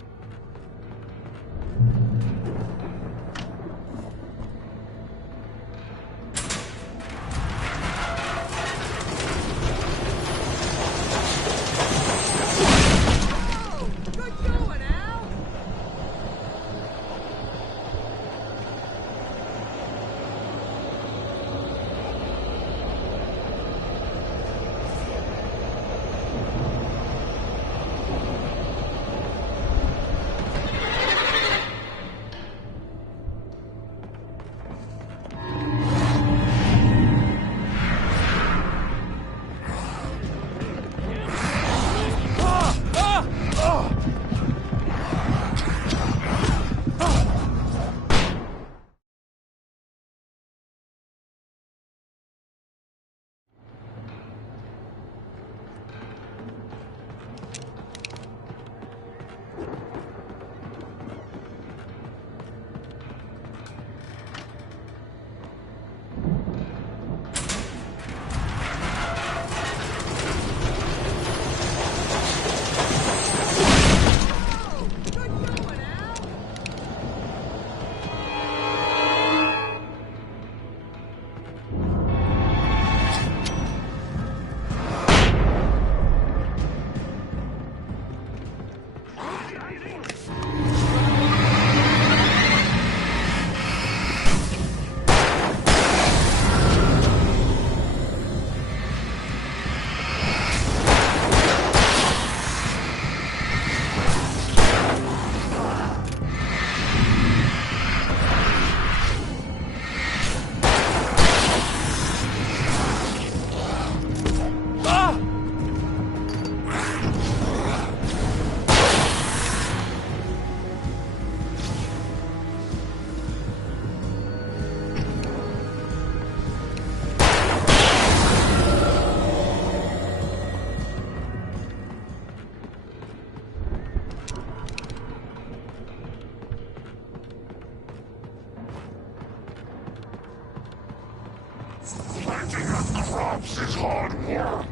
Planting the crops is hard work.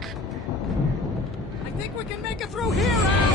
I think we can make it through here, Al!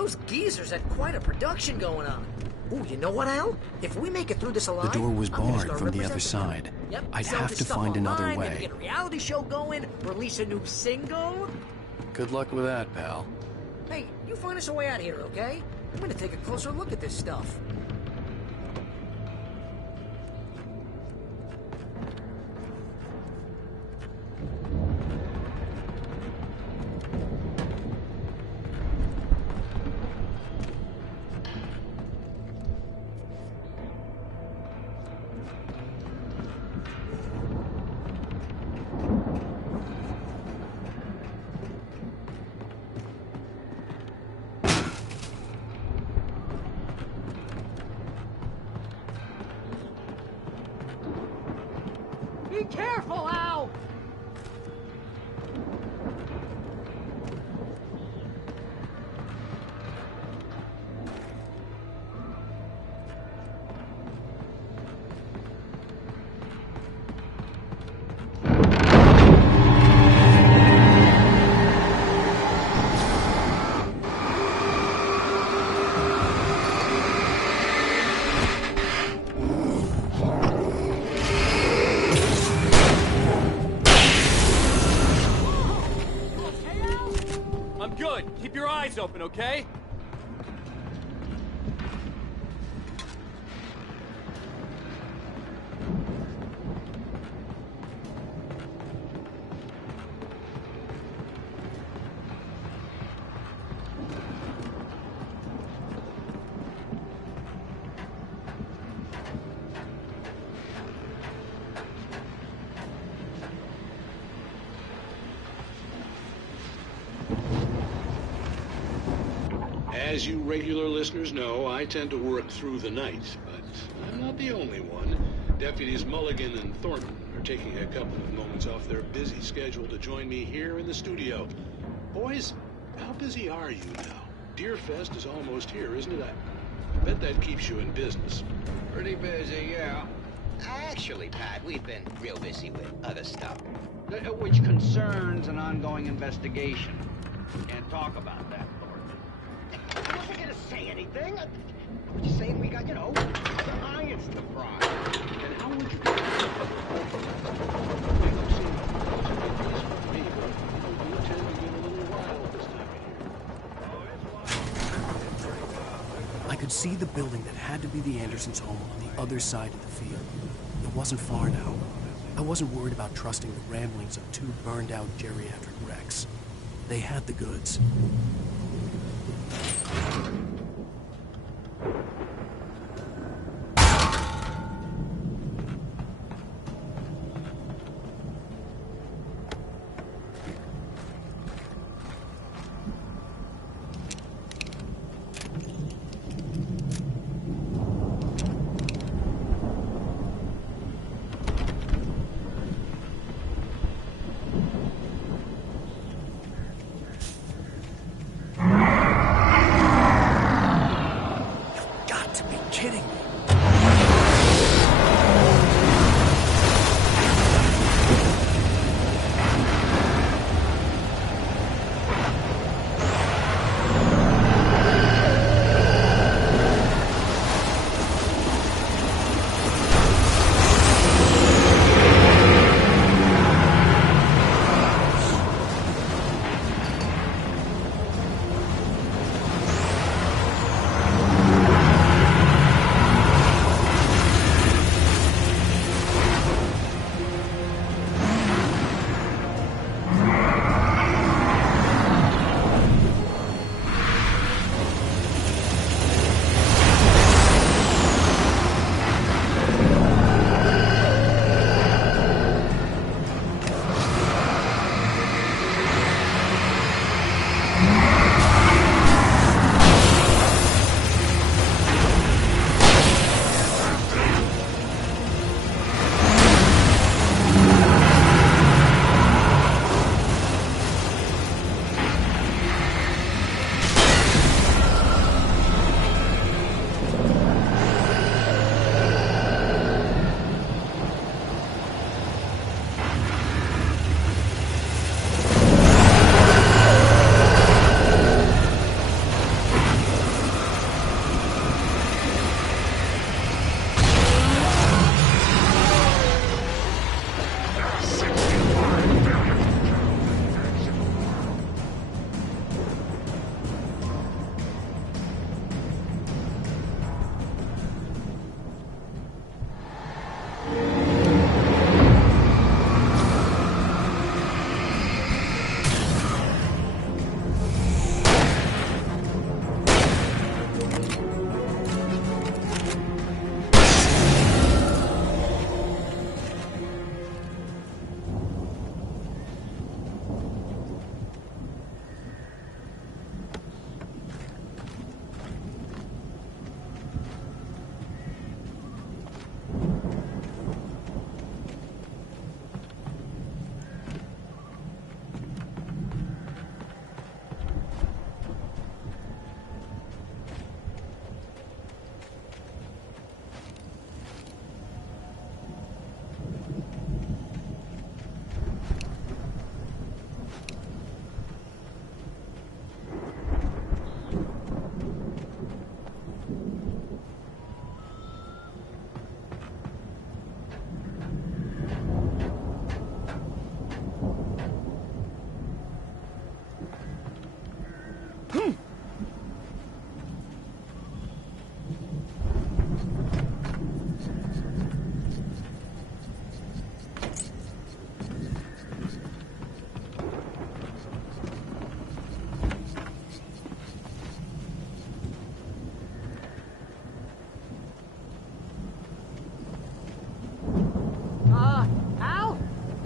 Those geezers had quite a production going on. Ooh, you know what, Al? If we make it through this alive, The door was I'm gonna barred start from the other representing side. them. Yep, I'd sell have this to stuff find another online, way. maybe get a reality show going, release a new single. Good luck with that, pal. Hey, you find us a way out of here, okay? I'm gonna take a closer look at this stuff. Be careful, Al! I'm good. Keep your eyes open, okay? As you regular listeners know, I tend to work through the night, but I'm not the only one. Deputies Mulligan and Thornton are taking a couple of moments off their busy schedule to join me here in the studio. Boys, how busy are you now? Deerfest is almost here, isn't it? I bet that keeps you in business. Pretty busy, yeah. Actually, Pat, we've been real busy with other stuff. Which concerns an ongoing investigation. Can't talk about that, Thornton. I wasn't gonna say anything. I'm just saying we got, other irons in the fry. And how would you... I could see the building that had to be the Andersons' home on the other side of the field. It wasn't far now. I wasn't worried about trusting the ramblings of two burned-out geriatric wrecks. They had the goods.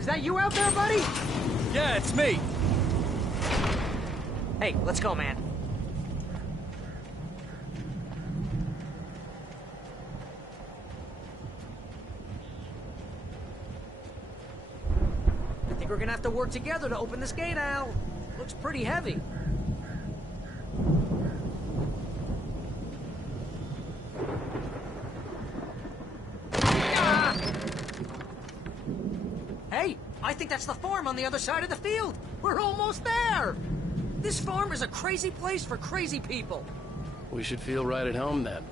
Is that you out there, buddy? Yeah, it's me. Hey, let's go, man. I think we're gonna have to work together to open this gate, Al. Looks pretty heavy. Ah! Hey, I think that's the farm on the other side of the field. We're almost there. This farm is a crazy place for crazy people. We should feel right at home then.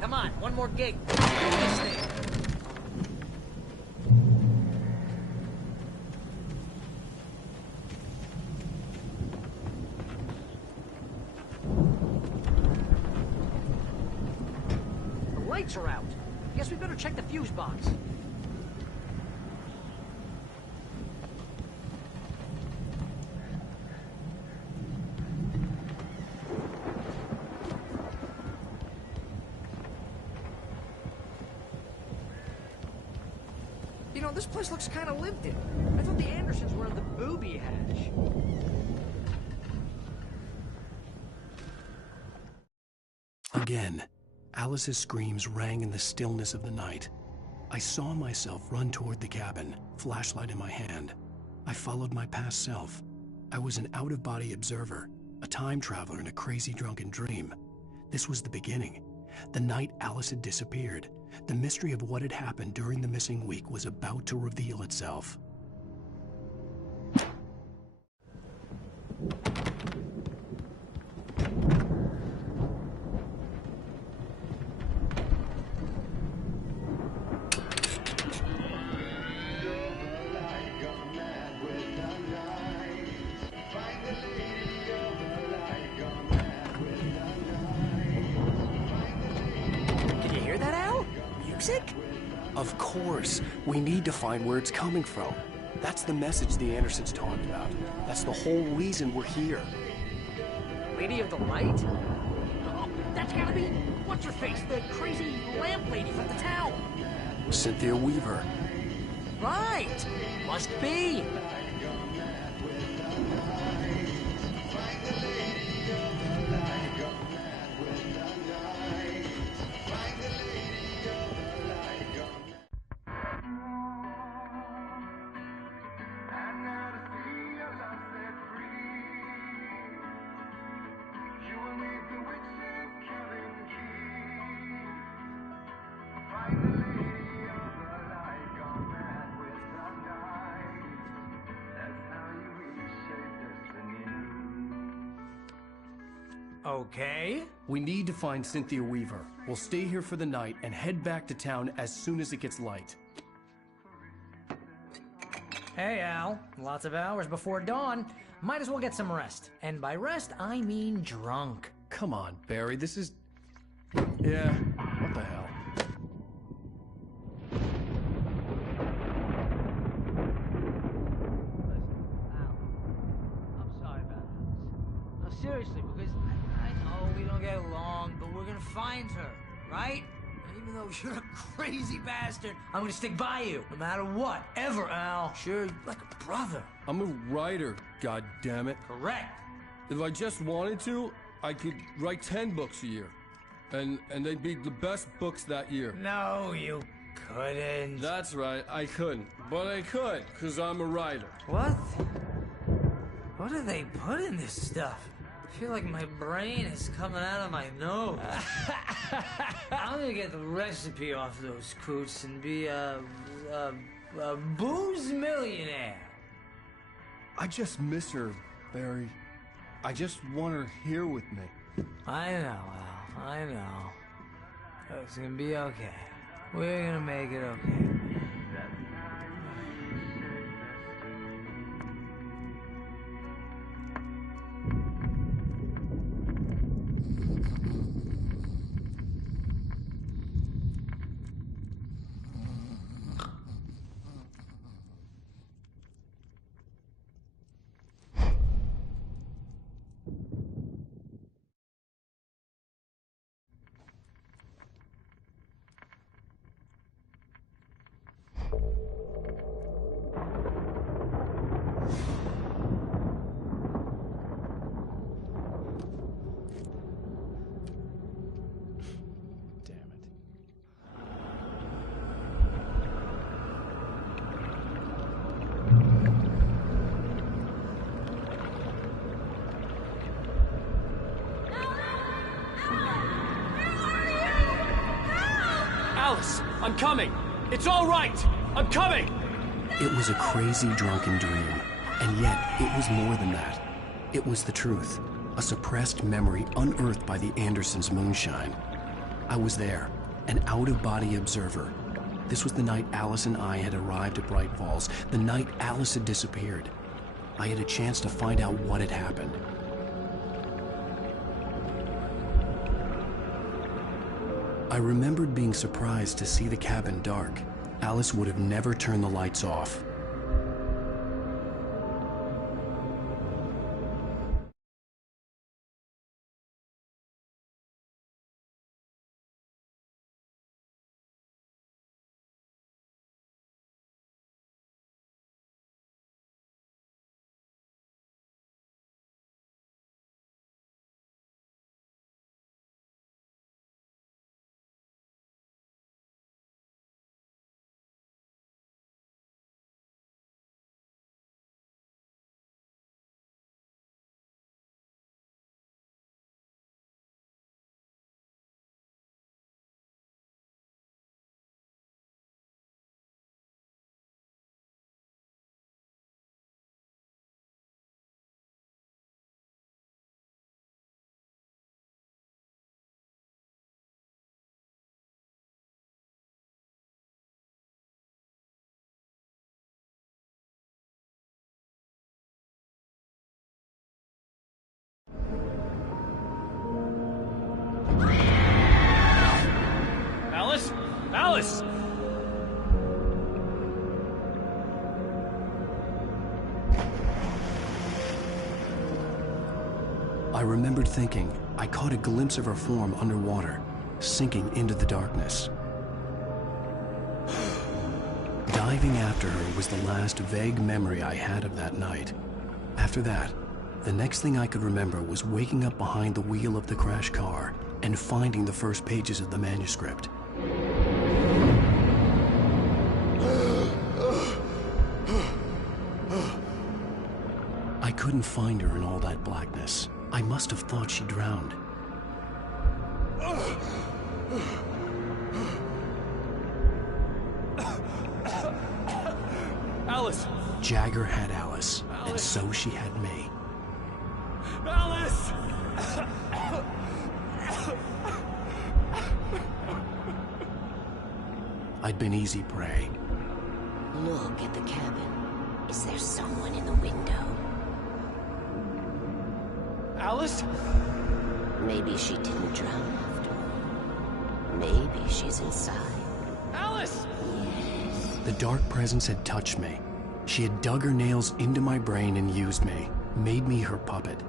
Come on, one more gig. Do this thing. The lights are out. Guess we better check the fuse box. You know, this place looks kind of lived in. I thought the Andersons were in the booby hatch. Again, Alice's screams rang in the stillness of the night. I saw myself run toward the cabin, flashlight in my hand. I followed my past self. I was an out-of-body observer, a time traveler in a crazy drunken dream. This was the beginning. The night Alice had disappeared. The mystery of what had happened during the missing week was about to reveal itself. Can you hear that, Al? Music? Of course. We need to find where it's coming from. That's the message the Andersons talked about. That's the whole reason we're here. Lady of the Light? Oh, that's gotta be... What's-her-face? The crazy lamp lady from the town. Cynthia Weaver. Right. Must be. Okay. We need to find Cynthia Weaver. We'll stay here for the night and head back to town as soon as it gets light. Hey, Al. Lots of hours before dawn. Might as well get some rest. And by rest, I mean drunk. Come on, Barry, this is... Yeah, what the hell? I'm sorry about this. No, seriously, because I know we don't get along, but we're gonna find her, right? And even though you're a crazy bastard, I'm gonna stick by you, no matter what, ever, Al. Sure, you're like a brother. I'm a writer, goddammit. Correct. If I just wanted to, I could write 10 books a year. And they'd be the best books that year. No, you couldn't. That's right, I couldn't. But I could, because I'm a writer. What? What do they put in this stuff? I feel like my brain is coming out of my nose. I'm gonna get the recipe off those coots and be a booze millionaire. I just miss her, Barry. I just want her here with me. I know, Al. I know. It's gonna be okay. We're gonna make it okay. I'm coming! It's all right! I'm coming! It was a crazy, drunken dream. And yet, it was more than that. It was the truth. A suppressed memory unearthed by the Andersons' moonshine. I was there, an out-of-body observer. This was the night Alice and I had arrived at Bright Falls, the night Alice had disappeared. I had a chance to find out what had happened. I remembered being surprised to see the cabin dark. Alice would have never turned the lights off. Alice? Alice! I remembered thinking, I caught a glimpse of her form underwater, sinking into the darkness. Diving after her was the last vague memory I had of that night. After that, the next thing I could remember was waking up behind the wheel of the crashed car and finding the first pages of the manuscript. I couldn't find her in all that blackness. I must have thought she drowned. Alice! Jagger had Alice, and so she had me. Alice! I'd been easy prey. Look at the cabin. Is there someone in the window? Alice? Maybe she didn't drown after all. Maybe she's inside. Alice! The dark presence had touched me. She had dug her nails into my brain and used me, made me her puppet.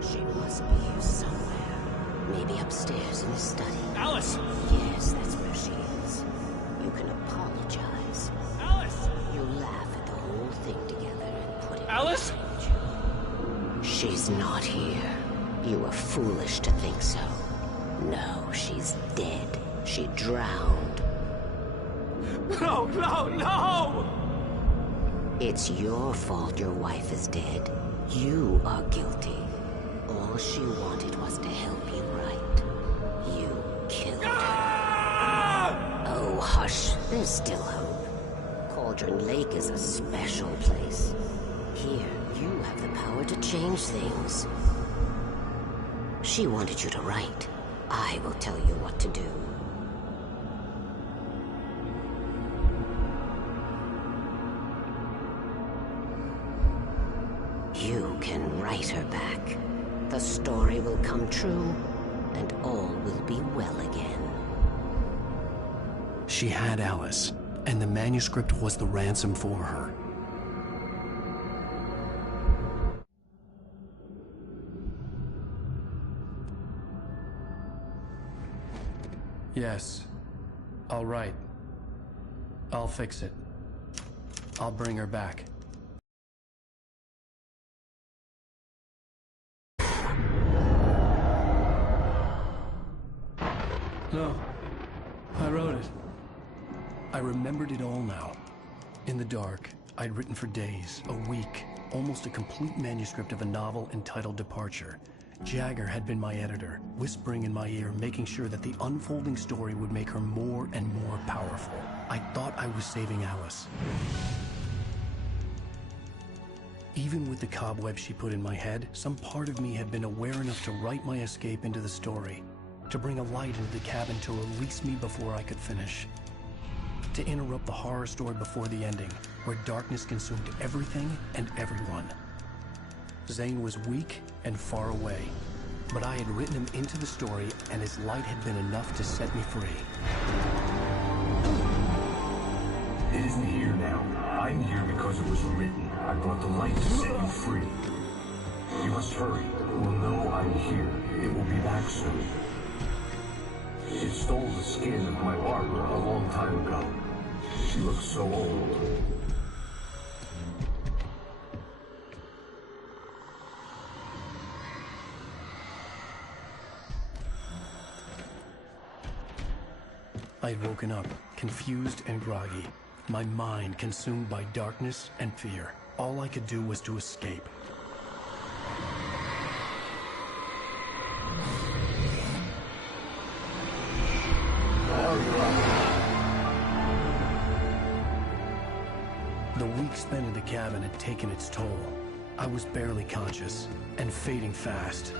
She must be here somewhere. Maybe upstairs in the study. Alice! Yes, that's where she is. You can apologize. Alice! You laugh at the whole thing together and put it Alice? behind you. She's not here. You were foolish to think so. No, she's dead. She drowned. No, no, no! It's your fault your wife is dead. You are guilty. All she wanted was to help you right. You killed her. Oh, hush. There's still hope. Cauldron Lake is a special place. Here, you have the power to change things. She wanted you to write. I will tell you what to do. You can write her back. The story will come true, and all will be well again. She had Alice, and the manuscript was the ransom for her. Yes. I'll write. I'll fix it. I'll bring her back. No. I wrote it. I remembered it all now. In the dark, I'd written for days, a week, almost a complete manuscript of a novel entitled Departure. Jagger had been my editor, whispering in my ear, making sure that the unfolding story would make her more and more powerful. I thought I was saving Alice. Even with the cobwebs she put in my head, some part of me had been aware enough to write my escape into the story, to bring a light into the cabin to release me before I could finish, to interrupt the horror story before the ending, where darkness consumed everything and everyone. Zane was weak and far away, but I had written him into the story, and his light had been enough to set me free. It isn't here now. I'm here because it was written. I brought the light to set you free. You must hurry. It will know I'm here. It will be back soon. It stole the skin of my Barbara a long time ago. She looks so old. I had woken up, confused and groggy, my mind consumed by darkness and fear. All I could do was to escape. The week spent in the cabin had taken its toll. I was barely conscious, and fading fast.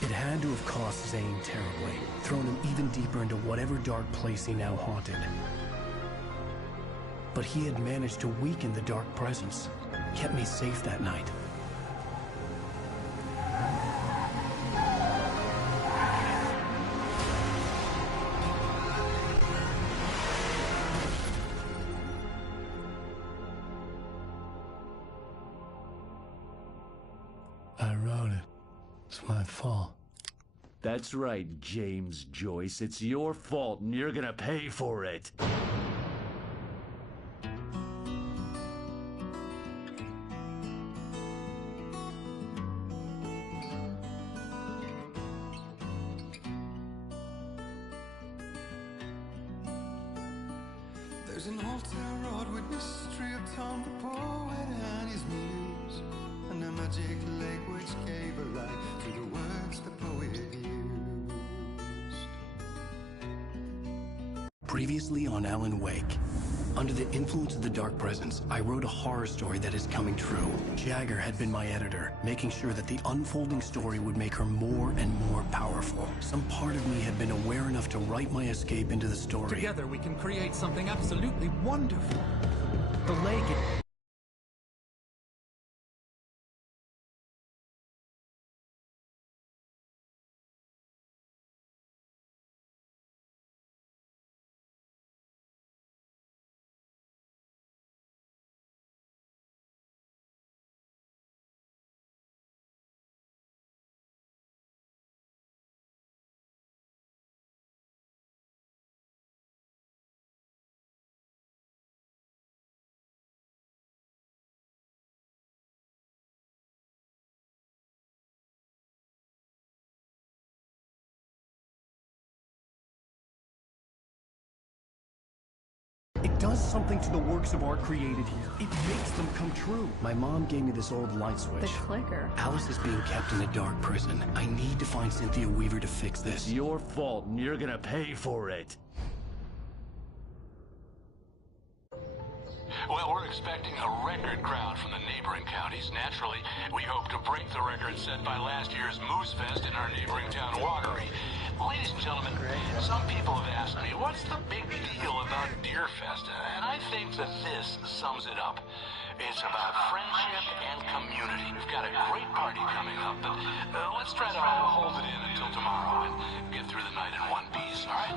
It had to have cost Zane terribly, thrown him even deeper into whatever dark place he now haunted. But he had managed to weaken the dark presence, kept me safe that night. I wrote it. It's my fault. That's right, James Joyce. It's your fault, and you're gonna pay for it. There's an old town road with mystery of Tom the poet and his muse, and a magic lake which gave a light to the words the poet used. Previously on Alan Wake. Under the influence of the dark presence, I wrote a horror story that is coming true. Jagger had been my editor, making sure that the unfolding story would make her more and more powerful. Some part of me had been aware enough to write my escape into the story. Together we can create something absolutely wonderful. The lake... It does something to the works of art created here. It makes them come true. My mom gave me this old light switch. The clicker. Alice is being kept in a dark prison. I need to find Cynthia Weaver to fix this. It's your fault, and you're gonna pay for it. Well, we're expecting a record crowd from the neighboring counties. Naturally, we hope to break the record set by last year's Moose Fest in our neighboring town, Watery. Ladies and gentlemen, some people have asked me, what's the big deal about Deer Fest? And I think that this sums it up. It's about friendship and community. We've got a great party coming up, but let's try to hold it in until tomorrow and get through the night in one piece, all right?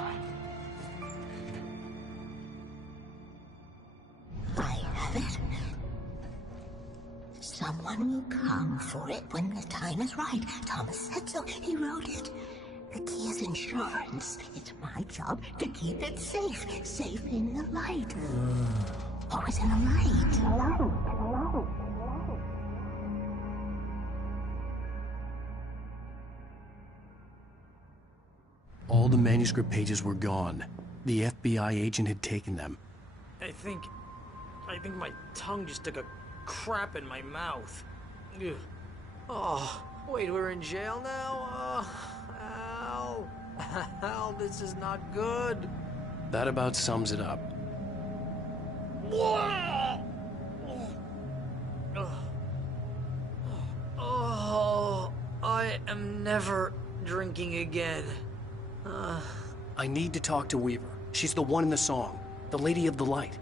I have it. Someone will come for it when the time is right. Thomas said so. He wrote it. The key is insurance. It's my job to keep it safe. Safe in the light. Always in the light. Hello. All the manuscript pages were gone. The FBI agent had taken them. I think my tongue just took a crap in my mouth. Ugh. Oh, wait, we're in jail now? Al. Al, this is not good. That about sums it up. Oh, I am never drinking again. I need to talk to Weaver. She's the one in the song. The Lady of the Light.